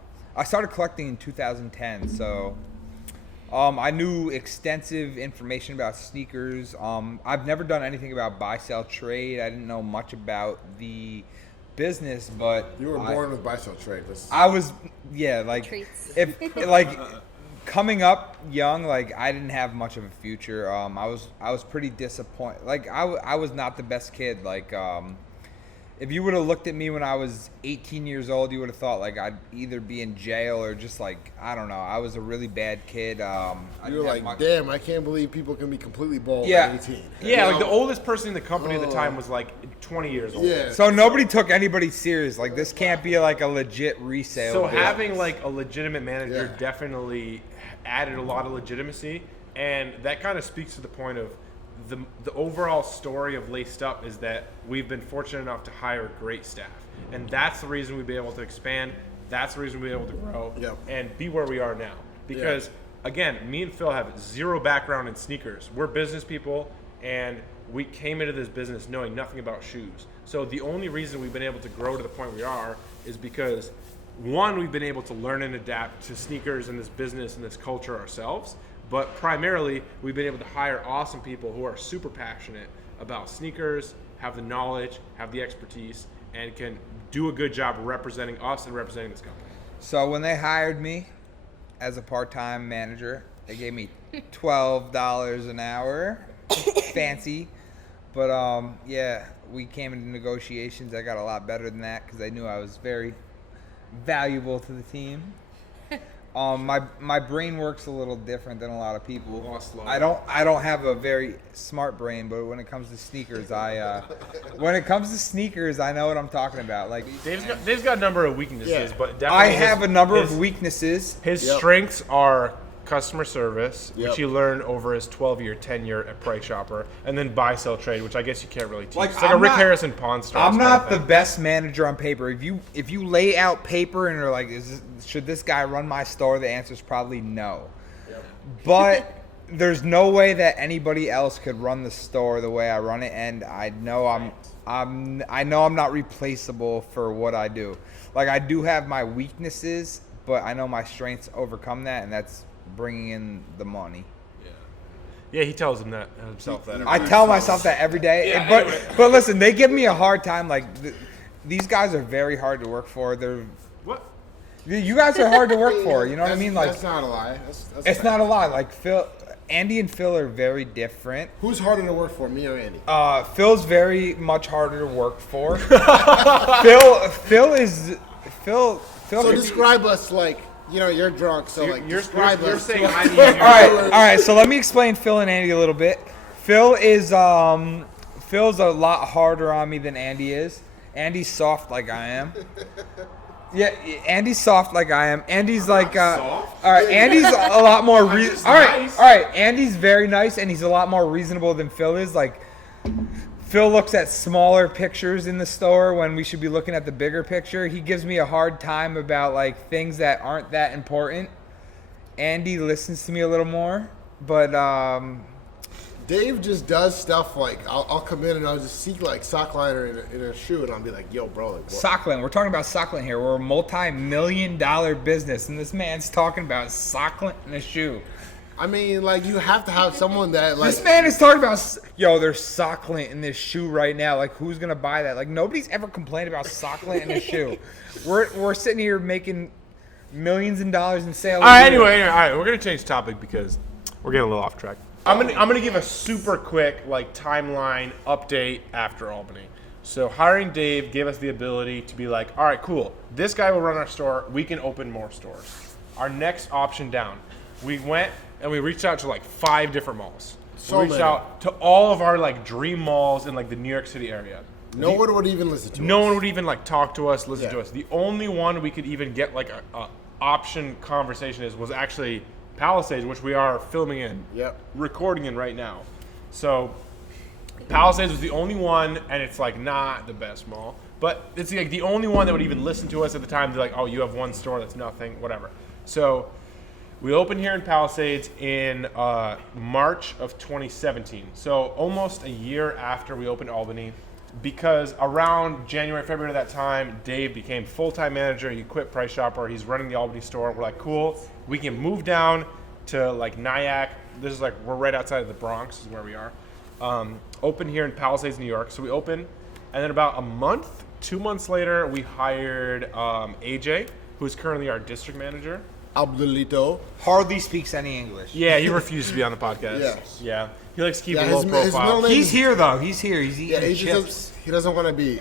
started collecting in 2010. So I knew extensive information about sneakers. I've never done anything about buy, sell, trade. I didn't know much about the business, but You were born with buy-sell trade. I was, yeah, like Treats. if like coming up young, like I didn't have much of a future. I was pretty disappointed. Like I was not the best kid. Like if you would have looked at me when I was 18 years old, you would have thought like I'd either be in jail or just like, I don't know. I was a really bad kid. You were like, damn, I can't believe people can be completely bald Yeah. at 18. Yeah, like the oldest person in the company at the time was like 20 years old. Yeah. So nobody took anybody serious. Like this can't be like a legit resale. So business. having like a legitimate manager Yeah. definitely added a lot of legitimacy, and that kind of speaks to the point of the overall story of Laced Up is that we've been fortunate enough to hire great staff, and that's the reason we've been able to expand. That's the reason we've been able to grow Yep. and be where we are now. Because again, me and Phil have zero background in sneakers. We're business people, and we came into this business knowing nothing about shoes. So the only reason we've been able to grow to the point we are is because, one, we've been able to learn and adapt to sneakers and this business and this culture ourselves. But primarily, we've been able to hire awesome people who are super passionate about sneakers, have the knowledge, have the expertise, and can do a good job representing us and representing this company. So when they hired me as a part-time manager, they gave me $12 an hour. Fancy. But yeah, we came into negotiations. I got a lot better than that because they knew I was very valuable to the team. My brain works a little different than a lot of people. I don't have a very smart brain, but when it comes to sneakers, I know what I'm talking about. Like Dave's got a number of weaknesses, Yeah. but definitely I have a number his- of weaknesses. His Yep. strengths are customer service, Yep. which he learned over his 12-year tenure at Price Chopper, and then buy, sell, trade, which I guess you can't really teach. Like, It's like a I'm Rick not- Harrison Pawn Stars I'm kind of not the thing. best manager on paper. If you lay out paper and are like, should this guy run my store? The answer is probably no. But there's no way that anybody else could run the store the way I run it, and I know I'm not replaceable for what I do. Like I do have my weaknesses, but I know my strengths overcome that, and that's bringing in the money. Yeah, he tells him that himself. That I tell myself that every day. Yeah, but listen, they give me a hard time. Like these guys are very hard to work for. what? You guys are hard to work for. You know what I mean? Like That's not a lie. That's it's not a lie. Like Andy and Phil are very different. Who's harder to work for, me or Andy? Phil's very much harder to work for. Phil. So describe us like you're drunk, so like You're describe us. saying I need All right. So let me explain Phil and Andy a little bit. Phil's a lot harder on me than Andy is. Andy's soft like I am. Yeah, Andy's soft like I am. Andy's like, all right. Andy's a lot more. All right. Andy's very nice, and he's a lot more reasonable than Phil is. Like, Phil looks at smaller pictures in the store when we should be looking at the bigger picture. He gives me a hard time about like things that aren't that important. Andy listens to me a little more, but Dave just does stuff like I'll come in and I'll just seek like sock liner in a shoe and I'll be like, yo, bro, like what? Sockland. We're talking about Sockland here. We're a multi-million-dollar business, and this man's talking about Sockland in a shoe. I mean, like you have to have someone that like. This man is talking about, yo, there's Sockland in this shoe right now. Like, who's gonna buy that? Like, nobody's ever complained about Sockland in a shoe. We're sitting here making millions in dollars in sales. All right, all right, we're gonna change topic because we're getting a little off track. I'm gonna give a super quick like timeline update after Albany. So hiring Dave gave us the ability to be like, all right, cool. This guy will run our store. We can open more stores. Our next option down, we went and we reached out to like 5 different malls. So we reached many. out to all of our like dream malls in like the New York City area. No one would even listen to us. No one would even like talk to us, listen Yeah. to us. The only one we could even get like a option conversation was actually Palisades, which we are filming in, recording in right now. So Palisades was the only one, and it's like not the best mall, but it's like the only one that would even listen to us at the time. They're like, oh, you have one store, that's nothing, whatever. So we opened here in Palisades in March of 2017. So almost a year after we opened Albany, because around January, February of that time, Dave became full-time manager. He quit Price Chopper. He's running the Albany store. We're like, cool. We can move down to like Nyack. This is like, we're right outside of the Bronx is where we are. Open here in Palisades, New York. So we open, and then about 2 months later, we hired AJ, who's currently our district manager. Abdulito. Hardly speaks any English. Yeah, he refused to be on the podcast. Yes. Yeah. He likes to keep Yeah, a low his profile. middle name- He's here though. He's here. He's eating He chips. doesn't want to be.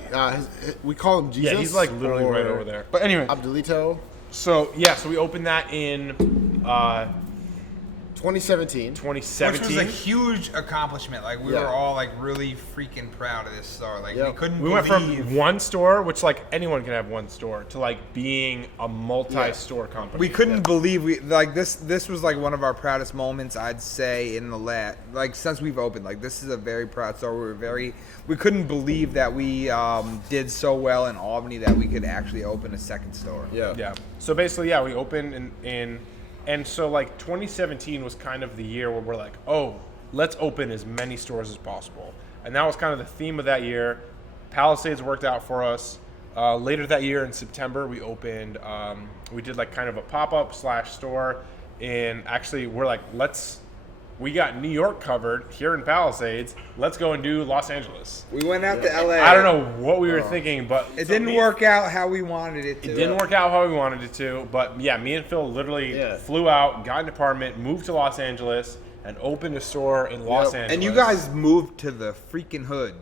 We call him Jesus. Yeah, he's like literally or right over there. But anyway, Abdulito. so we opened that in 2017. 2017. Which was a huge accomplishment. Like we Yeah. were all like really freaking proud of this store. Like we couldn't We believe. went from one store, which like anyone can have one store, to like being a multi-store company. We couldn't believe this was like one of our proudest moments, I'd say, in the since we've opened. Like this is a very proud store. We couldn't believe that we did so well in Albany that we could actually open a second store. Yeah. So basically, we opened and so like 2017 was kind of the year where we're like, oh, let's open as many stores as possible. And that was kind of the theme of that year. Palisades worked out for us. Later that year in September, we opened, we did like kind of a pop-up / store. And actually we're like, we got New York covered here in Palisades. Let's go and do Los Angeles. We went out to LA. I don't know what we were thinking, but It didn't work out how we wanted it to. It didn't work out how we wanted it to, but yeah, me and Phil literally flew out, got an apartment, moved to Los Angeles, and opened a store in Los Angeles. And you guys moved to the freaking hood.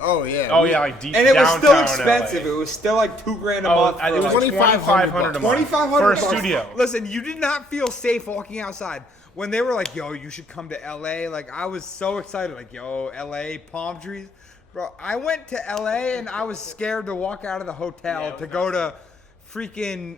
Oh yeah. Oh yeah, like deep And it was still downtown expensive. LA. It was still like $2,000 a month. It was for, like, $2,500 a month for a studio. Listen, you did not feel safe walking outside. When they were like, yo, you should come to LA, like I was so excited, like, yo, LA, palm trees. Bro, I went to LA and I was scared to walk out of the hotel to go to freaking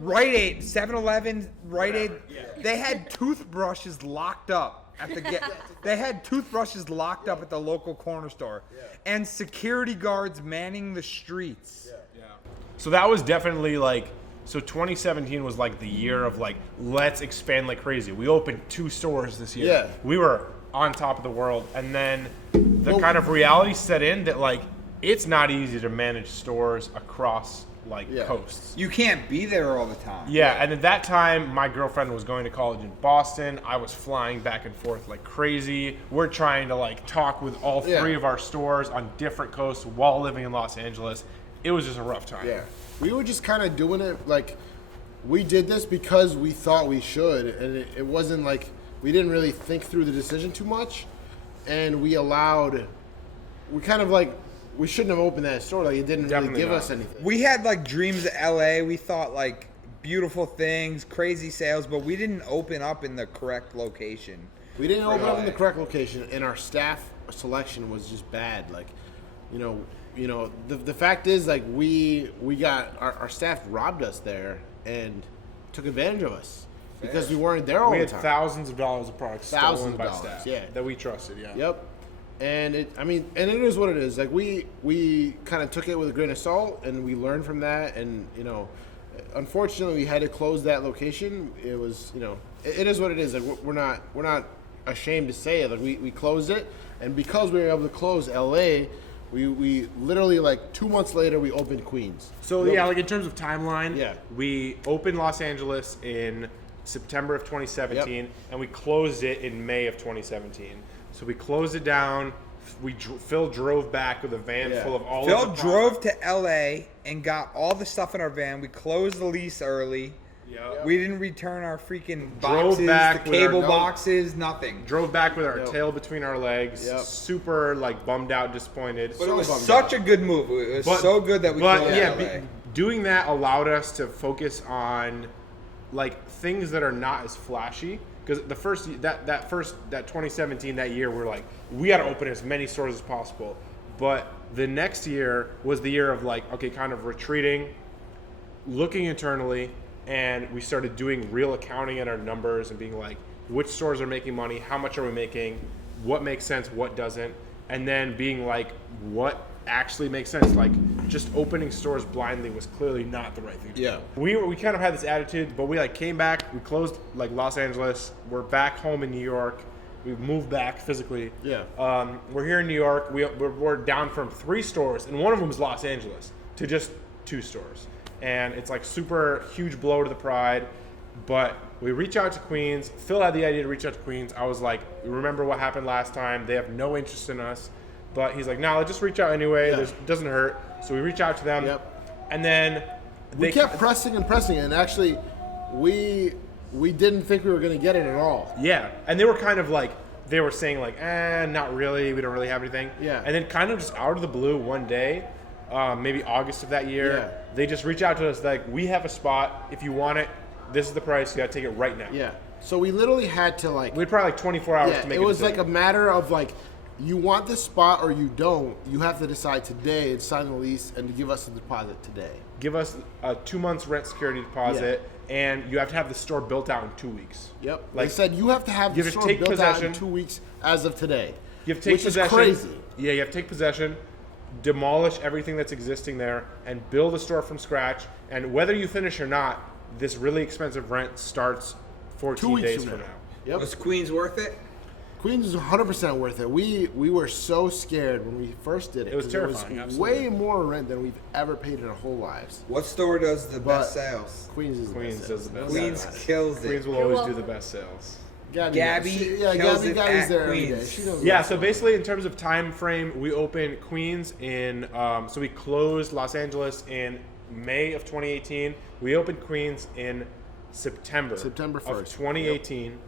Rite Aid, 7-Eleven, Rite Aid. They had toothbrushes locked up at the They had toothbrushes locked up at the local corner store, and security guards manning the streets. So that was definitely like. So 2017 was like the year of like, let's expand like crazy. We opened 2 stores this year. Yeah. We were on top of the world. And then the kind of reality set in that like, it's not easy to manage stores across like coasts. You can't be there all the time. Yeah, and at that time, my girlfriend was going to college in Boston. I was flying back and forth like crazy. We're trying to like talk with all 3 of our stores on different coasts while living in Los Angeles. It was just a rough time. Yeah. We were just kind of doing it like we did this because we thought we should, and it wasn't like we didn't really think through the decision too much, and we kind of like we shouldn't have opened that store. Like it didn't Definitely really give not. us anything. We had like dreams of LA. We thought like beautiful things, crazy sales, but we didn't open up in the correct location. We didn't open up in the correct location, and our staff selection was just bad. Like, the fact is, like, we got our staff robbed us there and took advantage of us because we weren't there all We the had time. thousands of dollars of products stolen Thousands of by dollars, staff yeah. that we trusted. Yeah. Yep. And it is what it is. Like, we kind of took it with a grain of salt, and we learned from that. And unfortunately, we had to close that location. It was, it is what it is. Like, we're not ashamed to say it. Like, we closed it, and because we were able to close LA, we literally, like, 2 months later we opened Queens. So yeah, like in terms of timeline, Yeah. we opened Los Angeles in September of 2017, and we closed it in May of 2017. So we closed it down. Phil drove back with a van Yeah. full of all. Phil of the drove to LA and got all the stuff in our van. We closed the lease early. Yep. We didn't return our freaking Drove boxes, back the with our- cable no. boxes, nothing. Drove back with our Yep. tail between our legs, Yep. super like bummed out, disappointed. But it was bummed such out. a good move. It was so good that we But closed yeah, LA. doing that allowed us to focus on like things that are not as flashy. Because the first that 2017 that year, we're like, we got to open as many stores as possible. But the next year was the year of like, okay, kind of retreating, looking internally, and we started doing real accounting at our numbers and being like, which stores are making money, how much are we making, what makes sense, what doesn't, and then being like, what actually makes sense. Like, just opening stores blindly was clearly not the right thing to do. Yeah. We kind of had this attitude, but we like came back, we closed like Los Angeles, we're back home in New York, we moved back physically. Yeah. We're here in New York, we're down from 3 stores, and one of them is Los Angeles, to just 2 stores. And it's like super huge blow to the pride, but we reach out to Queens. Phil had the idea to reach out to Queens. I was like, remember what happened last time? They have no interest in us. But he's like, no, let's just reach out anyway. Yeah. It doesn't hurt. So we reach out to them. Yep. And then We kept pressing and pressing, and actually, we didn't think we were going to get it at all. Yeah. And they were kind of like, they were saying like, not really. We don't really have anything. Yeah. And then kind of just out of the blue one day, maybe August of that year, they just reach out to us like, we have a spot. If you want it, this is the price. You got to take it right now. Yeah. So we literally had to like. We had probably like 24 hours Yeah, to make it was like a decision. matter of like, you want this spot or you don't. You have to decide today and sign the lease and to give us the deposit today. Give us a 2 months rent security deposit, and you have to have the store built out in 2 weeks. Yep. Like, They said you have to have you the have to store take built out in possession. 2 weeks as of today. You have to take which possession. is crazy. Yeah, you have to take possession, demolish everything that's existing there, and build a store from scratch. And whether you finish or not, this really expensive rent starts 14 2 weeks days from from now. now. Yep. Was Queens worth it? Queens is 100% worth it. We were so scared when we first did it. It was 'cause terrifying, It was absolutely. way more rent than we've ever paid in our whole lives. What store does the But best sales? Queens is the Queens best. does the best Queens sales. kills it. Queens will You're always do welcome. the best sales. Gabby kills it Gabby's at there every day. Queens. She knows Yeah, what's so going on. basically in terms of time frame, we opened Queens in, so we closed Los Angeles in May of 2018. We opened Queens in September September of 1st. 2018.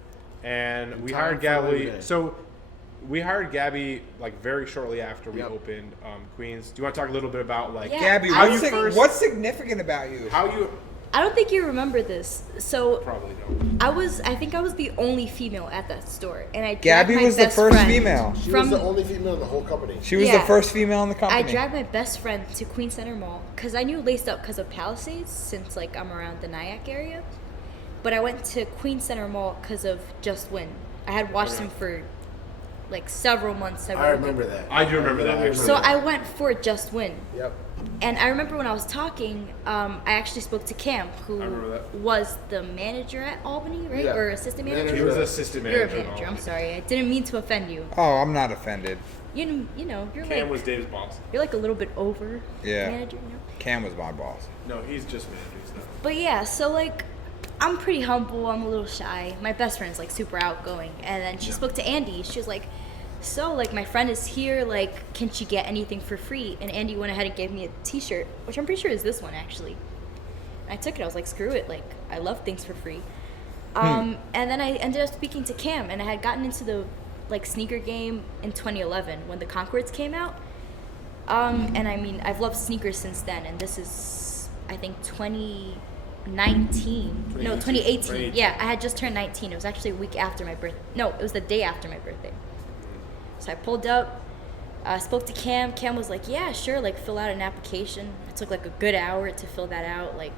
And we time hired for every Gabby. day. So we hired Gabby like very shortly after we Yep. opened Queens. Do you want to talk a little bit about like Yeah. Gabby, How what's, you first- what's significant about you? how you I don't think you remember this. So probably don't. I think I was the only female at that store, and I dragged Gabby my was the best first friend female. She from. was the only female in the whole company. She was Yeah. the first female in the company. I dragged my best friend to Queen Center Mall because I knew Laced Up because of Palisades, since like I'm around the Nyack area. But I went to Queen Center Mall because of Just Win. I had watched him for like several months. I remember that. I do remember that, actually. So I went for Just Win. Yep. And I remember when I was talking, I actually spoke to Cam, who I remember that. was the manager at Albany, right? Yeah. Or assistant manager? He was assistant manager. You're a at manager. I'm Albany. sorry. I didn't mean to offend you. Oh, I'm not offended. You know, you're Cam like was Dave's boss. you're like a little bit over Yeah. manager, you know. Cam was my boss. No, he's just manager stuff. But yeah, so like I'm pretty humble. I'm a little shy. My best friend's like super outgoing, and then she spoke to Andy. She was like, "So like my friend is here. Like, can she get anything for free?" And Andy went ahead and gave me a T-shirt, which I'm pretty sure is this one actually. And I took it. I was like, "Screw it! Like I love things for free." And then I ended up speaking to Cam, and I had gotten into the like sneaker game in 2011 when the Concords came out. And I mean, I've loved sneakers since then, and this is I think 2019. No, 2018. 2018. Yeah, I had just turned 19. It was actually a week after my birthday. No, it was the day after my birthday. So I pulled up, spoke to Cam. Cam was like, yeah, sure, like fill out an application. It took like a good hour to fill that out. Like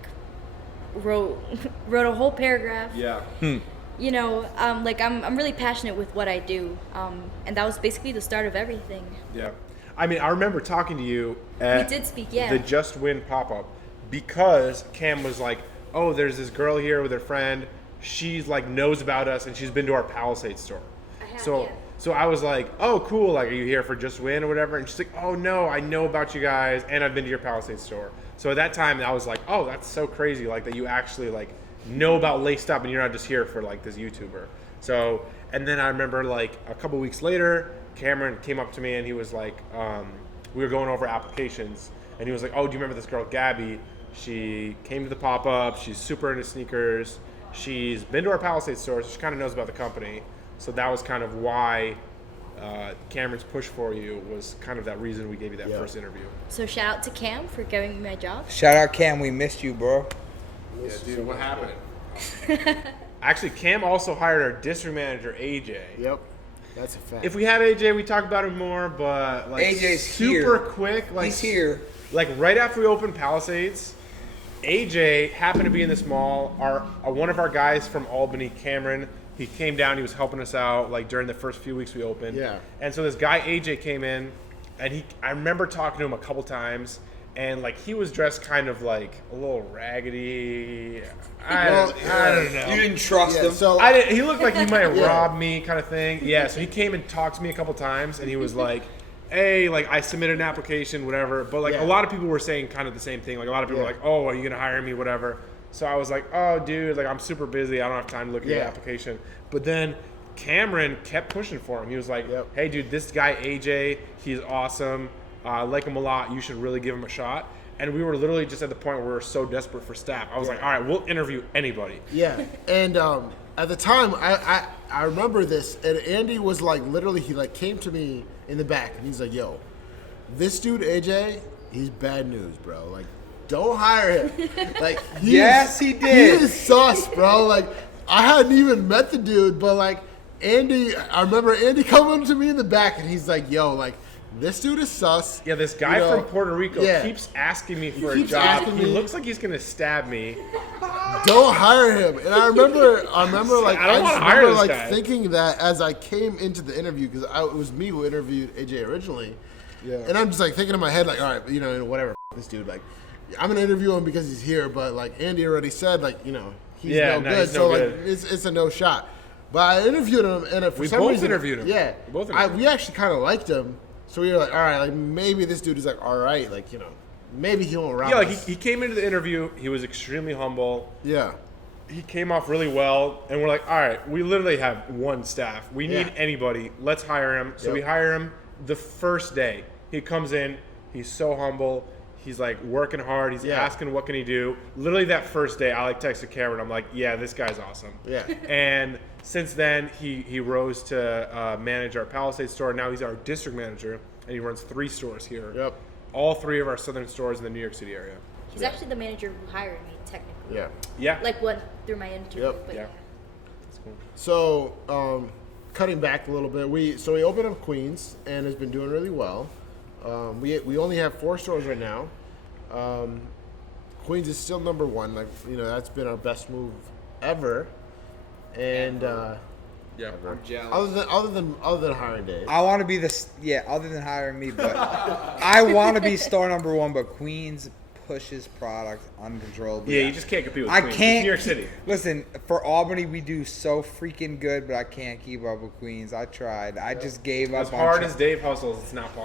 wrote a whole paragraph. Yeah. You know, like I'm really passionate with what I do. And that was basically the start of everything. Yeah. I mean, I remember talking to you at We did speak, yeah. the Just Win pop-up because Cam was like, oh, there's this girl here with her friend. She's like knows about us and she's been to our Palisades store. I have, So yeah. so I was like, oh, cool. Like, are you here for Just Win or whatever? And she's like, oh, no, I know about you guys and I've been to your Palisades store. So at that time, I was like, oh, that's so crazy. Like that you actually like know about Laced Up and you're not just here for like this YouTuber. So, and then I remember like a couple weeks later, Cameron came up to me and he was like, we were going over applications and he was like, oh, do you remember this girl, Gabby? She came to the pop-up. She's super into sneakers. She's been to our Palisades store, so she kind of knows about the company. So that was kind of why Cameron's push for you was kind of that reason we gave you that first interview. So shout out to Cam for giving me my job. Shout out Cam, we missed you, bro. Yeah, dude, what happened? Actually, Cam also hired our district manager, AJ. Yep, that's a fact. If we had AJ, we'd talk about him more, but like AJ's super here. quick. Like He's here. Like right after we opened Palisades, AJ happened to be in this mall. One of our guys from Albany, Cameron, he came down. He was helping us out like during the first few weeks we opened. Yeah. And so this guy AJ came in, and I remember talking to him a couple times, and like he was dressed kind of like a little raggedy. I don't know. You didn't trust him. So He looked like he might have robbed me, kind of thing. Yeah. So he came and talked to me a couple times, and he was like, hey, like I submitted an application, whatever. But like a lot of people were saying kind of the same thing. Like a lot of people were like, oh, are you gonna hire me, whatever. So I was like, oh, dude, like I'm super busy. I don't have time to look at the application. But then Cameron kept pushing for him. He was like, hey, dude, this guy AJ, he's awesome. I like him a lot. You should really give him a shot. And we were literally just at the point where we were so desperate for staff. I was like, all right, we'll interview anybody. Yeah, and at the time, I remember this, and Andy was like, literally, he like came to me in the back, and he's like, yo, this dude AJ, he's bad news, bro. Like, don't hire him. Like, Yes, he did. He is sus, bro. Like, I hadn't even met the dude, but like, I remember Andy coming to me in the back, and he's like, yo, like, this dude is sus. Yeah, this guy from Puerto Rico keeps asking me for a keeps job. asking He me- looks like he's gonna stab me. Don't hire him. And I remember like I don't wanna just hire remember this like guy. thinking that as I came into the interview because it was me who interviewed AJ originally. Yeah. And I'm just like thinking in my head like, all right, whatever, this dude, like, I'm gonna interview him because he's here, but like Andy already said, like, he's no good, he's so no like good. it's a no shot. But I interviewed him, and for We some both reason, interviewed him. Yeah, We both interviewed him. we actually kind of liked him, so we were like, all right, like maybe this dude is like all right, like maybe he won't rob Yeah, like us. he came into the interview. He was extremely humble. Yeah. He came off really well, and we're like, all right, we literally have one staff. We need anybody. Let's hire him. So we hire him the first day. He comes in. He's so humble. He's like working hard. He's asking what can he do. Literally that first day, I like texted Cameron. I'm like, yeah, this guy's awesome. Yeah. And since then, he rose to manage our Palisades store. Now he's our district manager, and he runs 3 stores here. Yep. All 3 of our southern stores in the New York City area. He's actually the manager who hired me, technically. Yeah. Yeah. Like went through my interview. Yep. But Yeah. So, cutting back a little bit, we opened up Queens and it's been doing really well. We only have 4 stores right now. Queens is still number 1. Like that's been our best move ever. And Yeah. I'm jealous. other than hiring Dave. I want to be other than hiring me, but I want to be store number 1, but Queens pushes product uncontrollably. Yeah, you just can't compete with I Queens. can't. It's New York City. Listen, for Albany, we do so freaking good, but I can't keep up with Queens. I tried. I just gave up. As hard on as Dave hustles, it's not possible.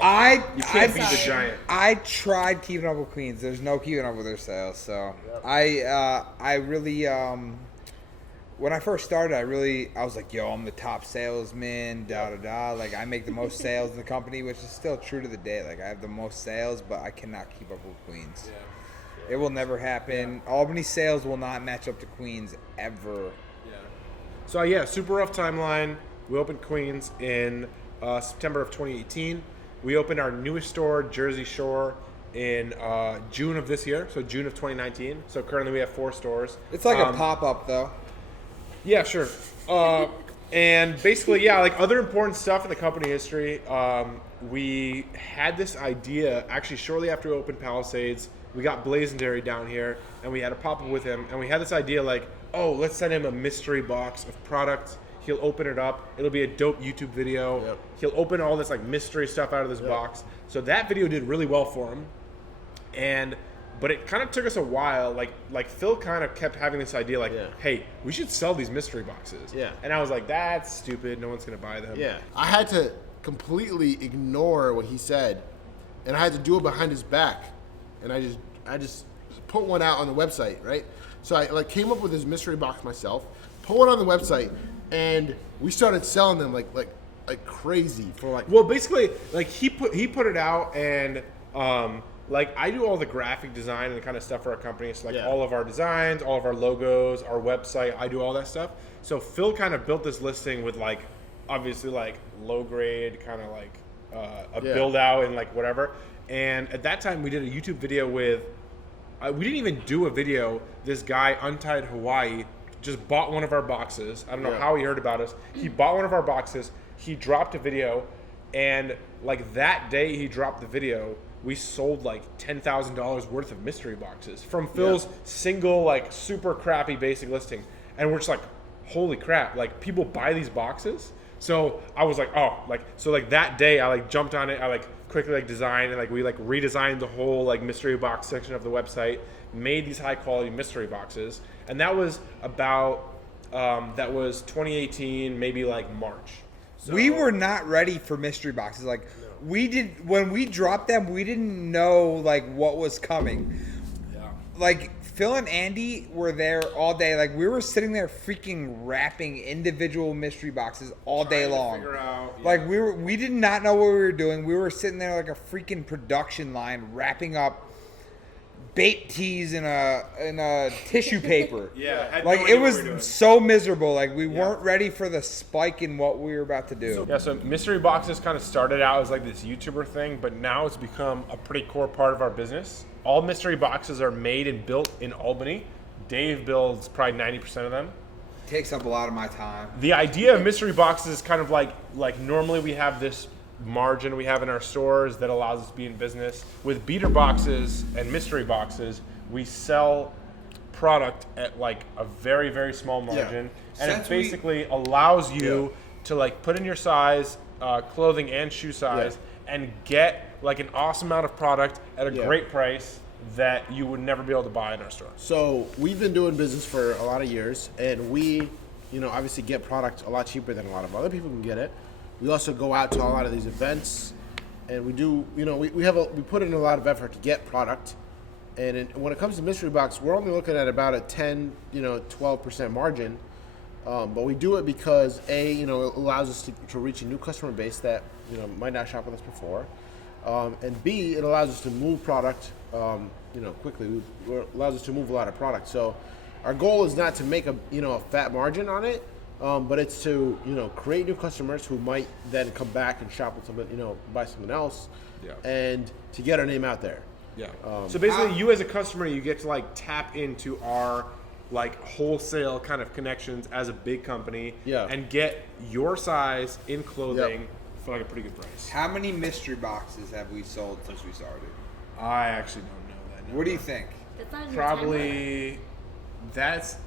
You can't I beat the giant. I tried keeping up with Queens. There's no keeping up with their sales. So I really when I first started, I was like, yo, I'm the top salesman, Like I make the most sales in the company, which is still true to the day. Like I have the most sales, but I cannot keep up with Queens. It will never happen. Albany sales will not match up to Queens ever. So yeah, super rough timeline. We opened Queens in September of 2018. We opened our newest store, Jersey Shore, in June of this year, so June of 2019. So currently we have 4 stores. It's like a pop-up, though. Yeah, sure. And basically, yeah, like other important stuff in the company history, we had this idea actually shortly after we opened Palisades. We got Blazendary down here, and we had a pop-up with him, and we had this idea like, oh, let's send him a mystery box of product. He'll open it up. It'll be a dope YouTube video. Yep. He'll open all this like mystery stuff out of this box. So that video did really well for him, but it kind of took us a while. Like Phil kind of kept having this idea like, hey, we should sell these mystery boxes. Yeah. And I was like, that's stupid. No one's gonna buy them. Yeah. I had to completely ignore what he said, and I had to do it behind his back, and I just put one out on the website, right? So I like came up with this mystery box myself, put one on the website, and we started selling them like crazy for like. Well, basically, like he put it out, and like I do all the graphic design and the kind of stuff for our company. So like all of our designs, all of our logos, our website, I do all that stuff. So Phil kind of built this listing with like obviously like low grade kind of like a build out and like whatever. And at that time we did a YouTube video with. We didn't even do a video. This guy, Untied Hawaii, just bought one of our boxes. I don't know how he heard about us. He bought one of our boxes. He dropped a video, and like that day he dropped the video, we sold like $10,000 worth of mystery boxes from Phil's single like super crappy basic listing. And we're just like, holy crap! Like people buy these boxes. So I was like, oh, like so like that day I like jumped on it. I like quickly like designed and like we like redesigned the whole like mystery box section of the website, made these high quality mystery boxes, and that was about that was 2018, maybe like March. So, we were not ready for mystery boxes. Like we did when we dropped them, we didn't know like what was coming. Yeah. Like Phil and Andy were there all day. Like we were sitting there freaking wrapping individual mystery boxes all day long. Like we did not know what we were doing. We were sitting there like a freaking production line wrapping up bait tees in a tissue paper. Like it was so miserable. Like we weren't ready for the spike in what we were about to do. So mystery boxes kind of started out as like this YouTuber thing, but now it's become a pretty core part of our business. All mystery boxes are made and built in Albany. Dave builds probably 90% of them. Takes up a lot of my time. The idea of mystery boxes is kind of like normally we have this margin we have in our stores that allows us to be in business. With beater boxes and mystery boxes, we sell product at like a very, very small margin. And it basically allows you to like put in your size, clothing and shoe size, and get like an awesome amount of product at a great price that you would never be able to buy in our store. So we've been doing business for a lot of years, and we, obviously get product a lot cheaper than a lot of other people can get it. We also go out to a lot of these events, and we do, we put in a lot of effort to get product. And when it comes to mystery box, we're only looking at about a 10, 12% margin. But we do it because it allows us to reach a new customer base that, might not shop with us before. And B, it allows us to move product, quickly. It allows us to move a lot of product. So our goal is not to make a fat margin on it, but it's to, create new customers who might then come back and shop with someone, buy something else, and to get our name out there. Yeah. So basically, you as a customer, you get to like tap into our like wholesale kind of connections as a big company, and get your size in clothing for like a pretty good price. How many mystery boxes have we sold since we started? I actually don't know that number. What do you think? That's not even Probably that's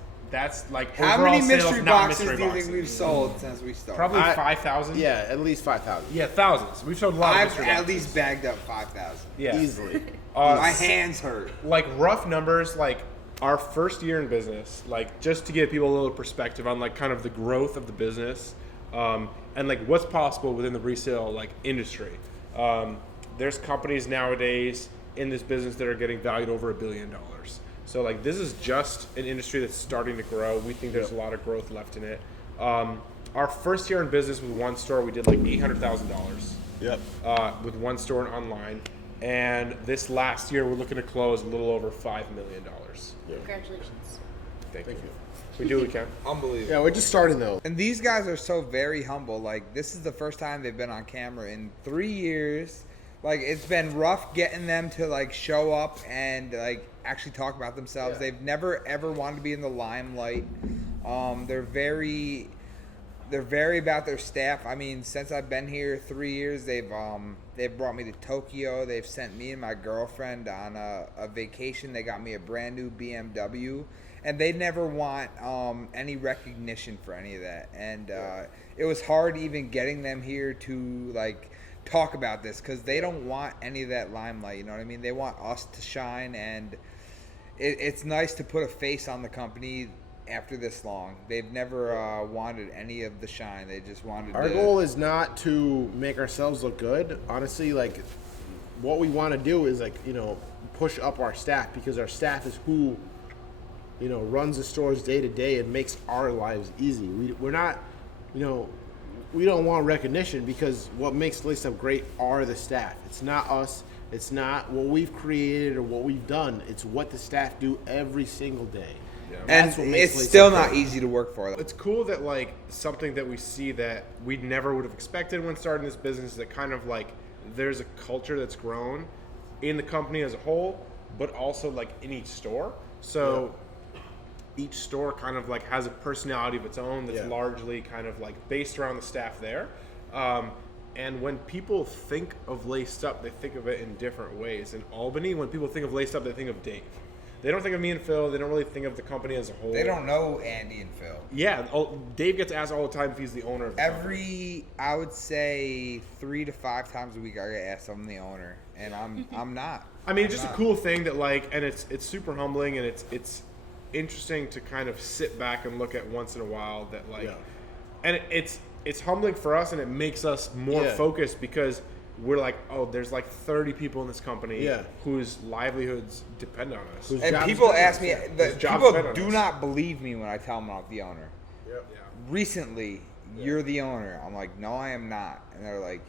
like how overall many mystery sales, boxes not do you mystery think we've sold since we started? Probably 5,000. Yeah, at least 5,000. Yeah, thousands. We've sold a lot of I've mystery at boxes. least bagged up 5,000. Yeah. Easily. My hands hurt. Like rough numbers, like our first year in business, like just to give people a little perspective on like kind of the growth of the business, and like what's possible within the resale like industry. There's companies nowadays in this business that are getting valued over $1 billion. So like this is just an industry that's starting to grow. We think there's a lot of growth left in it. Our first year in business with one store, we did like $800,000. With one store and online. And this last year, we're looking to close a little over $5 million. Congratulations. Thank you. We do what we can. Unbelievable. Yeah, we're just starting though. And these guys are so very humble. Like, this is the first time they've been on camera in 3 years. Like, it's been rough getting them to, like, show up and, like, actually talk about themselves. Yeah. They've never, ever wanted to be in the limelight. They're very about their staff. I mean, since I've been here 3 years, they've brought me to Tokyo. They've sent me and my girlfriend on a vacation. They got me a brand new BMW. And they never want any recognition for any of that. And it was hard even getting them here to, like, talk about this because they don't want any of that limelight. You know what I mean? They want us to shine, and it's nice to put a face on the company after this long. They've never wanted any of the shine. They just wanted Our to... goal is not to make ourselves look good. Honestly, like, what we want to do is, like, you know, push up our staff, because our staff is who, you know, runs the stores day to day and makes our lives easy. We're not, you know, we don't want recognition, because what makes Lace Up great are the staff. It's not us. It's not what we've created or what we've done. It's what the staff do every single day. Yeah. And That's what makes it's Lace still Up not great. easy to work for. It's cool that, like, something that we see that we never would have expected when starting this business, that kind of, like, there's a culture that's grown in the company as a whole, but also, like, in each store. So each store kind of, like, has a personality of its own that's largely kind of, like, based around the staff there. And when people think of Laced Up, they think of it in different ways. In Albany, when people think of Laced Up, they think of Dave. They don't think of me and Phil. They don't really think of the company as a whole. They don't know Andy and Phil. Yeah, Dave gets asked all the time if he's the owner of the company. I would say 3 to 5 times a week I get asked if I'm the owner, and I'm not. I mean, it's just a cool thing that, like, and it's super humbling, and it's interesting to kind of sit back and look at once in a while that, like, and it's humbling for us, and it makes us more focused, because we're like, oh, there's like 30 people in this company whose livelihoods depend on us. And people ask me, people do not believe me when I tell them I'm not the owner. Recently, you're the owner. I'm like, no, I am not. And they're like,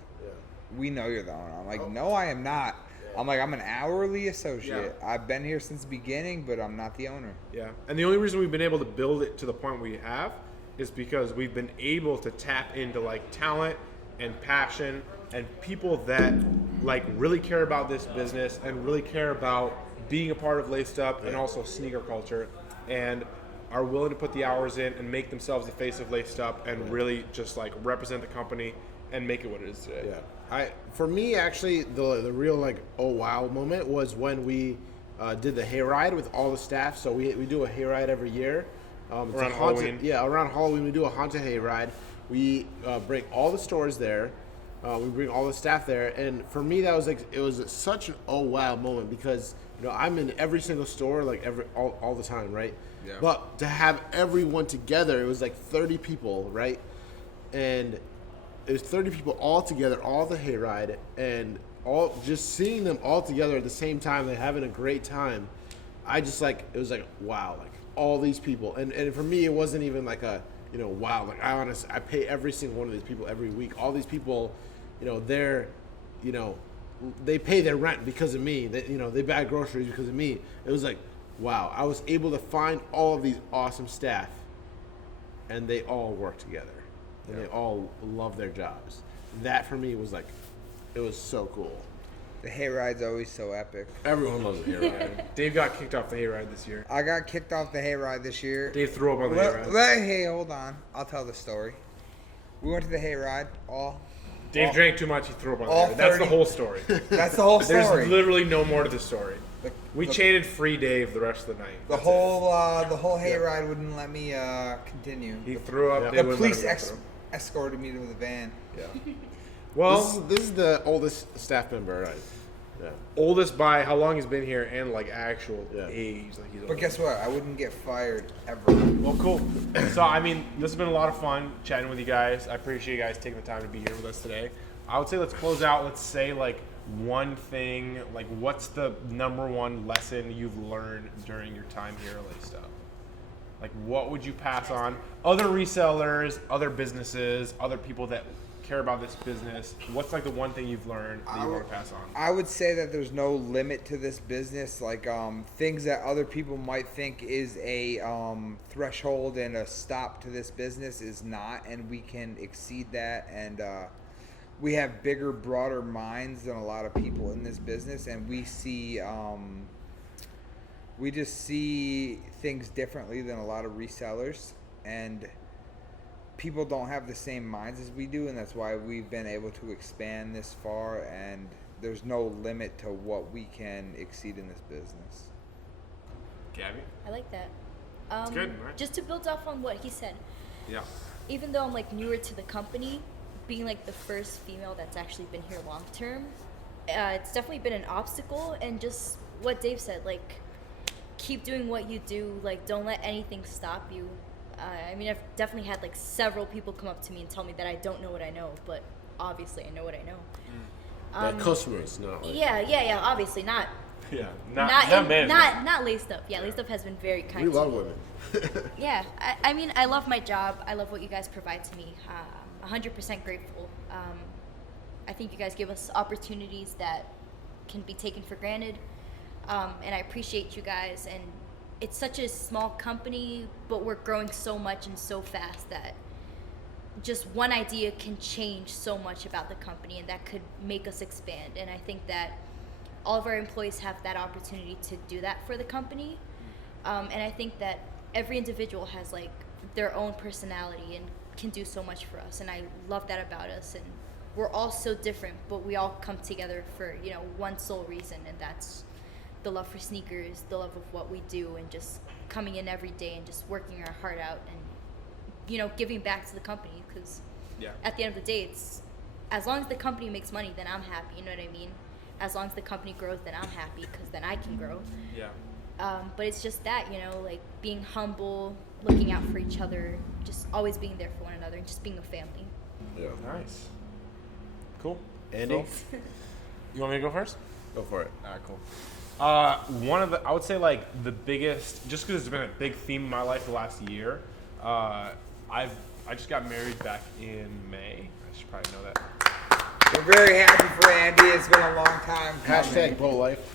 we know you're the owner. I'm like, no, I am not. I'm like, I'm an hourly associate. I've been here since the beginning, but I'm not the owner. Yeah. And the only reason we've been able to build it to the point we have is because we've been able to tap into, like, talent and passion and people that, like, really care about this business and really care about being a part of Laced Up and also sneaker culture, and are willing to put the hours in and make themselves the face of Laced Up and really just, like, represent the company and make it what it is today. For me, actually, the real, like, oh wow moment was when we did the hayride with all the staff. So we do a hayride every year. Around Halloween. Around Halloween we do a haunted hayride. We bring all the stores there. We bring all the staff there, and for me that was, like, it was such an oh wow moment, because, you know, I'm in every single store, like, all the time, right? Yeah. But to have everyone together, it was like 30 people, right? And it was 30 people all together, all the hayride, and all just seeing them all together at the same time and having a great time. I just, like, it was like, wow, like, all these people, and for me it wasn't even like a, you know, wow, like, I pay every single one of these people every week. All these people, you know, they're, you know, they pay their rent because of me. They, you know, they buy groceries because of me. It was like, wow, I was able to find all of these awesome staff, and they all work together, and they all love their jobs. That for me was, like, it was so cool. The hayride's always so epic. Everyone loves the hayride. Dave got kicked off the hayride this year. I got kicked off the hayride this year. Dave threw up on the hayride. Hey, hold on. I'll tell the story. We went to the hayride. Dave drank too much. He threw up on the all hayride. That's the 30 whole story. That's the whole story. There's literally no more to the story. We chained free Dave the rest of the night. The whole hayride wouldn't let me continue. He threw up. The police escorted me to the van. Yeah. Well, this is the oldest staff member, right? Yeah. Oldest by how long he's been here and, like, actual age. Like, he's But guess what? I wouldn't get fired ever. Well, cool. So, I mean, this has been a lot of fun chatting with you guys. I appreciate you guys taking the time to be here with us today. I would say let's close out. Let's say, like, one thing. Like, what's the number one lesson you've learned during your time here at Laced Up? Like, what would you pass on? Other resellers, other businesses, other people that care about this business. What's, like, the one thing you've learned that you want to pass on? I would say that there's no limit to this business. Like, things that other people might think is a threshold and a stop to this business is not, and we can exceed that. And we have bigger, broader minds than a lot of people in this business, and we see we just see things differently than a lot of resellers, and people don't have the same minds as we do, and that's why we've been able to expand this far, and there's no limit to what we can exceed in this business. Gabby? I like that. It's good, right? Just to build off on what he said, Yeah. even though I'm like newer to the company, being like the first female that's actually been here long term, it's definitely been an obstacle. And just what Dave said, like, keep doing what you do. Like, don't let anything stop you. I mean, I've definitely had like several people come up to me and tell me that I don't know what I know, but obviously I know what I know. Like customers, not like. Yeah. Obviously not. Yeah. Not Laced Up. Yeah, Laced Up has been very kind. We to love me. women. Yeah, I mean, I love my job. I love what you guys provide to me. 100% grateful. I think you guys give us opportunities that can be taken for granted, and I appreciate you guys. And it's such a small company, but we're growing so much and so fast that just one idea can change so much about the company, and that could make us expand. And I think that all of our employees have that opportunity to do that for the company. And I think that every individual has like their own personality and can do so much for us. And I love that about us. And we're all so different, but we all come together for, you know, one sole reason. And that's the love for sneakers, the love of what we do, and just coming in every day and just working our heart out and, you know, giving back to the company. Because at the end of the day, it's as long as the company makes money, then I'm happy. You know what I mean? As long as the company grows, then I'm happy, because then I can grow. Yeah. But it's just that, you know, like being humble, looking out for each other, just always being there for one another, and just being a family. Yeah. Nice. Cool. Andy, Phil? You want me to go first? go for it. All right, cool. One of the, I would say like the biggest, just because it's been a big theme in my life the last year. I just got married back in May. I should probably know that. We're very happy for Andy. It's been a long time coming. Hashtag bro life.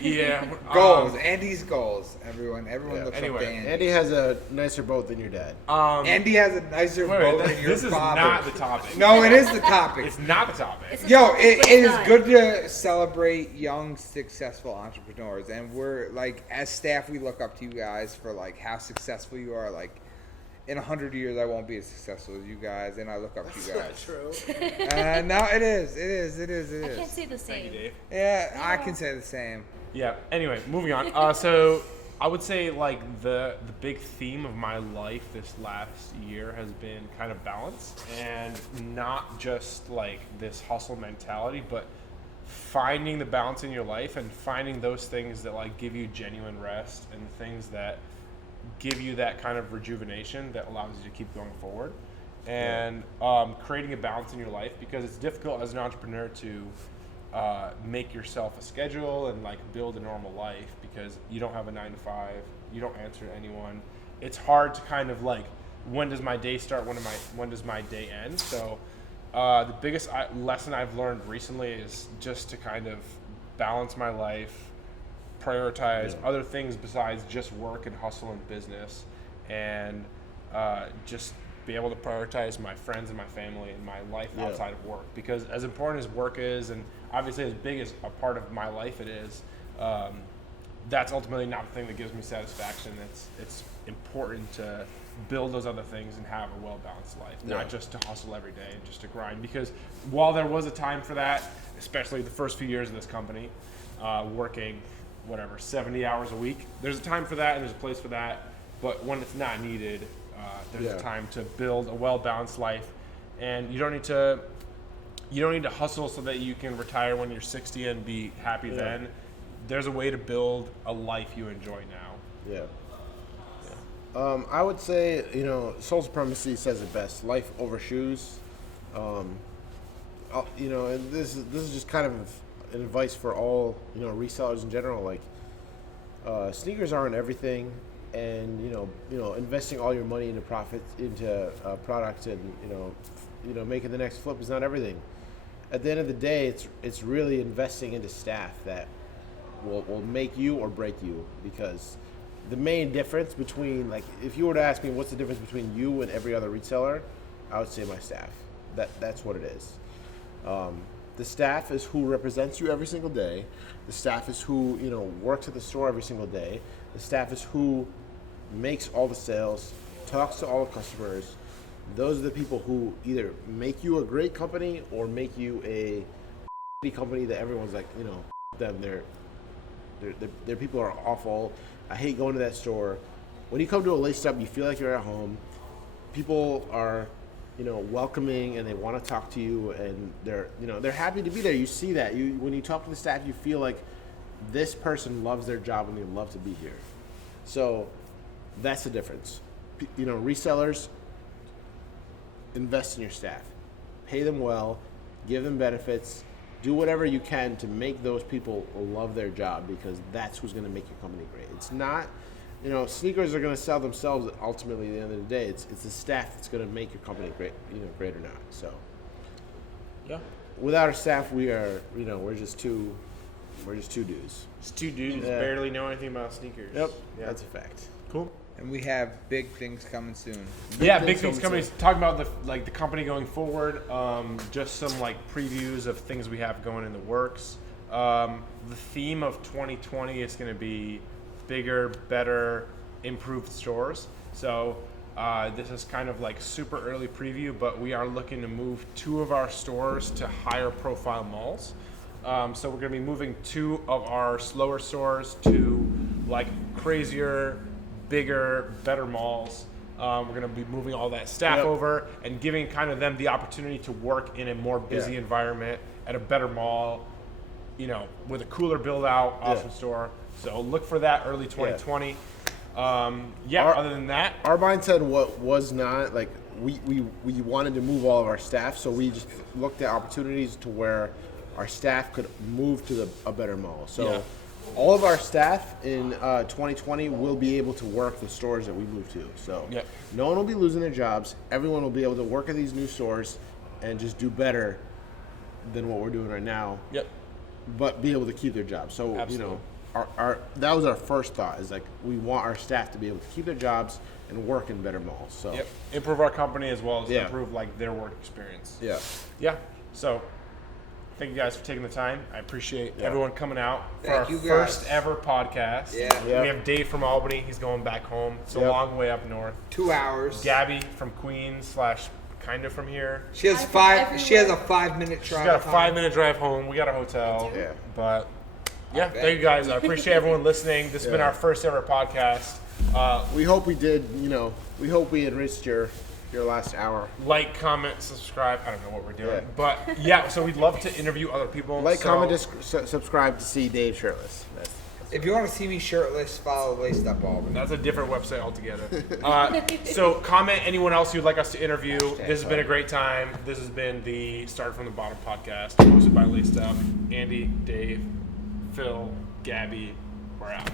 Yeah. Goals. Andy's goals. Everyone looks Anyway, up to Andy. Andy has a nicer boat than your dad. Andy has a nicer boat than your this is father. not the topic. No, it is the topic. It's not the topic. It's a Yo, topic, it but is not. good to celebrate young, successful entrepreneurs, and we're like, as staff, we look up to you guys for like how successful you are. Like, in 100 years, I won't be as successful as you guys, and I look up to you guys. True. No, it is. I can't say the same. Thank you, Dave. Yeah, I can say the same. Yeah. Anyway, moving on. So I would say like the big theme of my life this last year has been kind of balance, and not just like this hustle mentality, but finding the balance in your life and finding those things that like give you genuine rest and things that give you that kind of rejuvenation that allows you to keep going forward, and creating a balance in your life, because it's difficult as an entrepreneur to make yourself a schedule and like build a normal life, because you don't have a 9 to 5, you don't answer to anyone. It's hard to kind of like, when does my day start, when does my day end? So the biggest lesson I've learned recently is just to kind of balance my life, prioritize other things besides just work and hustle and business, and just be able to prioritize my friends and my family and my life outside of work. Because as important as work is, and obviously as big as a part of my life it is, that's ultimately not the thing that gives me satisfaction. It's important to build those other things and have a well-balanced life, not just to hustle every day and just to grind. Because while there was a time for that, especially the first few years of this company, working 70 hours a week, there's a time for that and there's a place for that. But when it's not needed, there's a time to build a well-balanced life, and you don't need to hustle so that you can retire when you're 60 and be happy then. There's a way to build a life you enjoy now. I would say, Soul Supremacy says it best: life over shoes. And this is just kind of an advice for all resellers in general. Like, sneakers aren't everything, and investing all your money into products and making the next flip is not everything. At the end of the day, it's really investing into staff that will make you or break you. Because the main difference between, like, if you were to ask me what's the difference between you and every other reseller, I would say my staff. That's what it is. The staff is who represents you every single day. The staff is who works at the store every single day. The staff is who makes all the sales, talks to all the customers. Those are the people who either make you a great company or make you a company that everyone's like, them. Their people are awful. I hate going to that store. When you come to a Laced Up, you feel like you're at home. People are, welcoming, and they want to talk to you, and they're happy to be there. You see that. When you talk to the staff, you feel like this person loves their job and they love to be here. So that's the difference. Resellers, invest in your staff. Pay them well, give them benefits, do whatever you can to make those people love their job, because that's who's going to make your company great. It's not, sneakers are going to sell themselves ultimately at the end of the day. It's the staff that's going to make your company great, great or not. So, Yeah. without our staff, we are, we're just two dudes. It's two dudes Yeah. barely know anything about sneakers. Yep, Yeah. that's a fact. Cool. And we have big things coming soon. Big things coming. Talking about the company going forward. Just some previews of things we have going in the works. The theme of 2020 is going to be bigger, better, improved stores. So this is kind of super early preview, but we are looking to move 2 of our stores to higher profile malls. So we're going to be moving 2 of our slower stores to crazier, bigger, better malls. We're going to be moving all that staff over and giving kind of them the opportunity to work in a more busy environment at a better mall, with a cooler build out, awesome store. So look for that early 2020. Other than that, our mindset was not we wanted to move all of our staff, so we just looked at opportunities to where our staff could move to a better mall. So all of our staff in 2020 will be able to work the stores that we move to. So no one will be losing their jobs. Everyone will be able to work at these new stores and just do better than what we're doing right now. But be able to keep their jobs. So Absolutely. Our that was our first thought, is we want our staff to be able to keep their jobs and work in better malls. So improve our company as well as improve their work experience. So thank you guys for taking the time. I appreciate everyone coming out for our first ever podcast. We have Dave from Albany. He's going back home. It's a long way up north. 2 hours. Gabby from Queens / kind of from here. She has 5. She has a 5-minute drive. She's got a 5-minute drive home. We got a hotel. But thank you guys. I appreciate everyone listening. This has been our first ever podcast. We hope we did. We hope we enriched your last hour. Like, comment, subscribe. I don't know what we're doing, but so we'd love to interview other people. Comment, subscribe to see Dave shirtless. If you want to see me shirtless, follow Laced Up Albany. That's a different website altogether. So comment anyone else you'd like us to interview. This has been a great time. This has been the Start From The Bottom podcast, hosted by Laced Up. Andy, Dave, Phil, Gabby, we're out.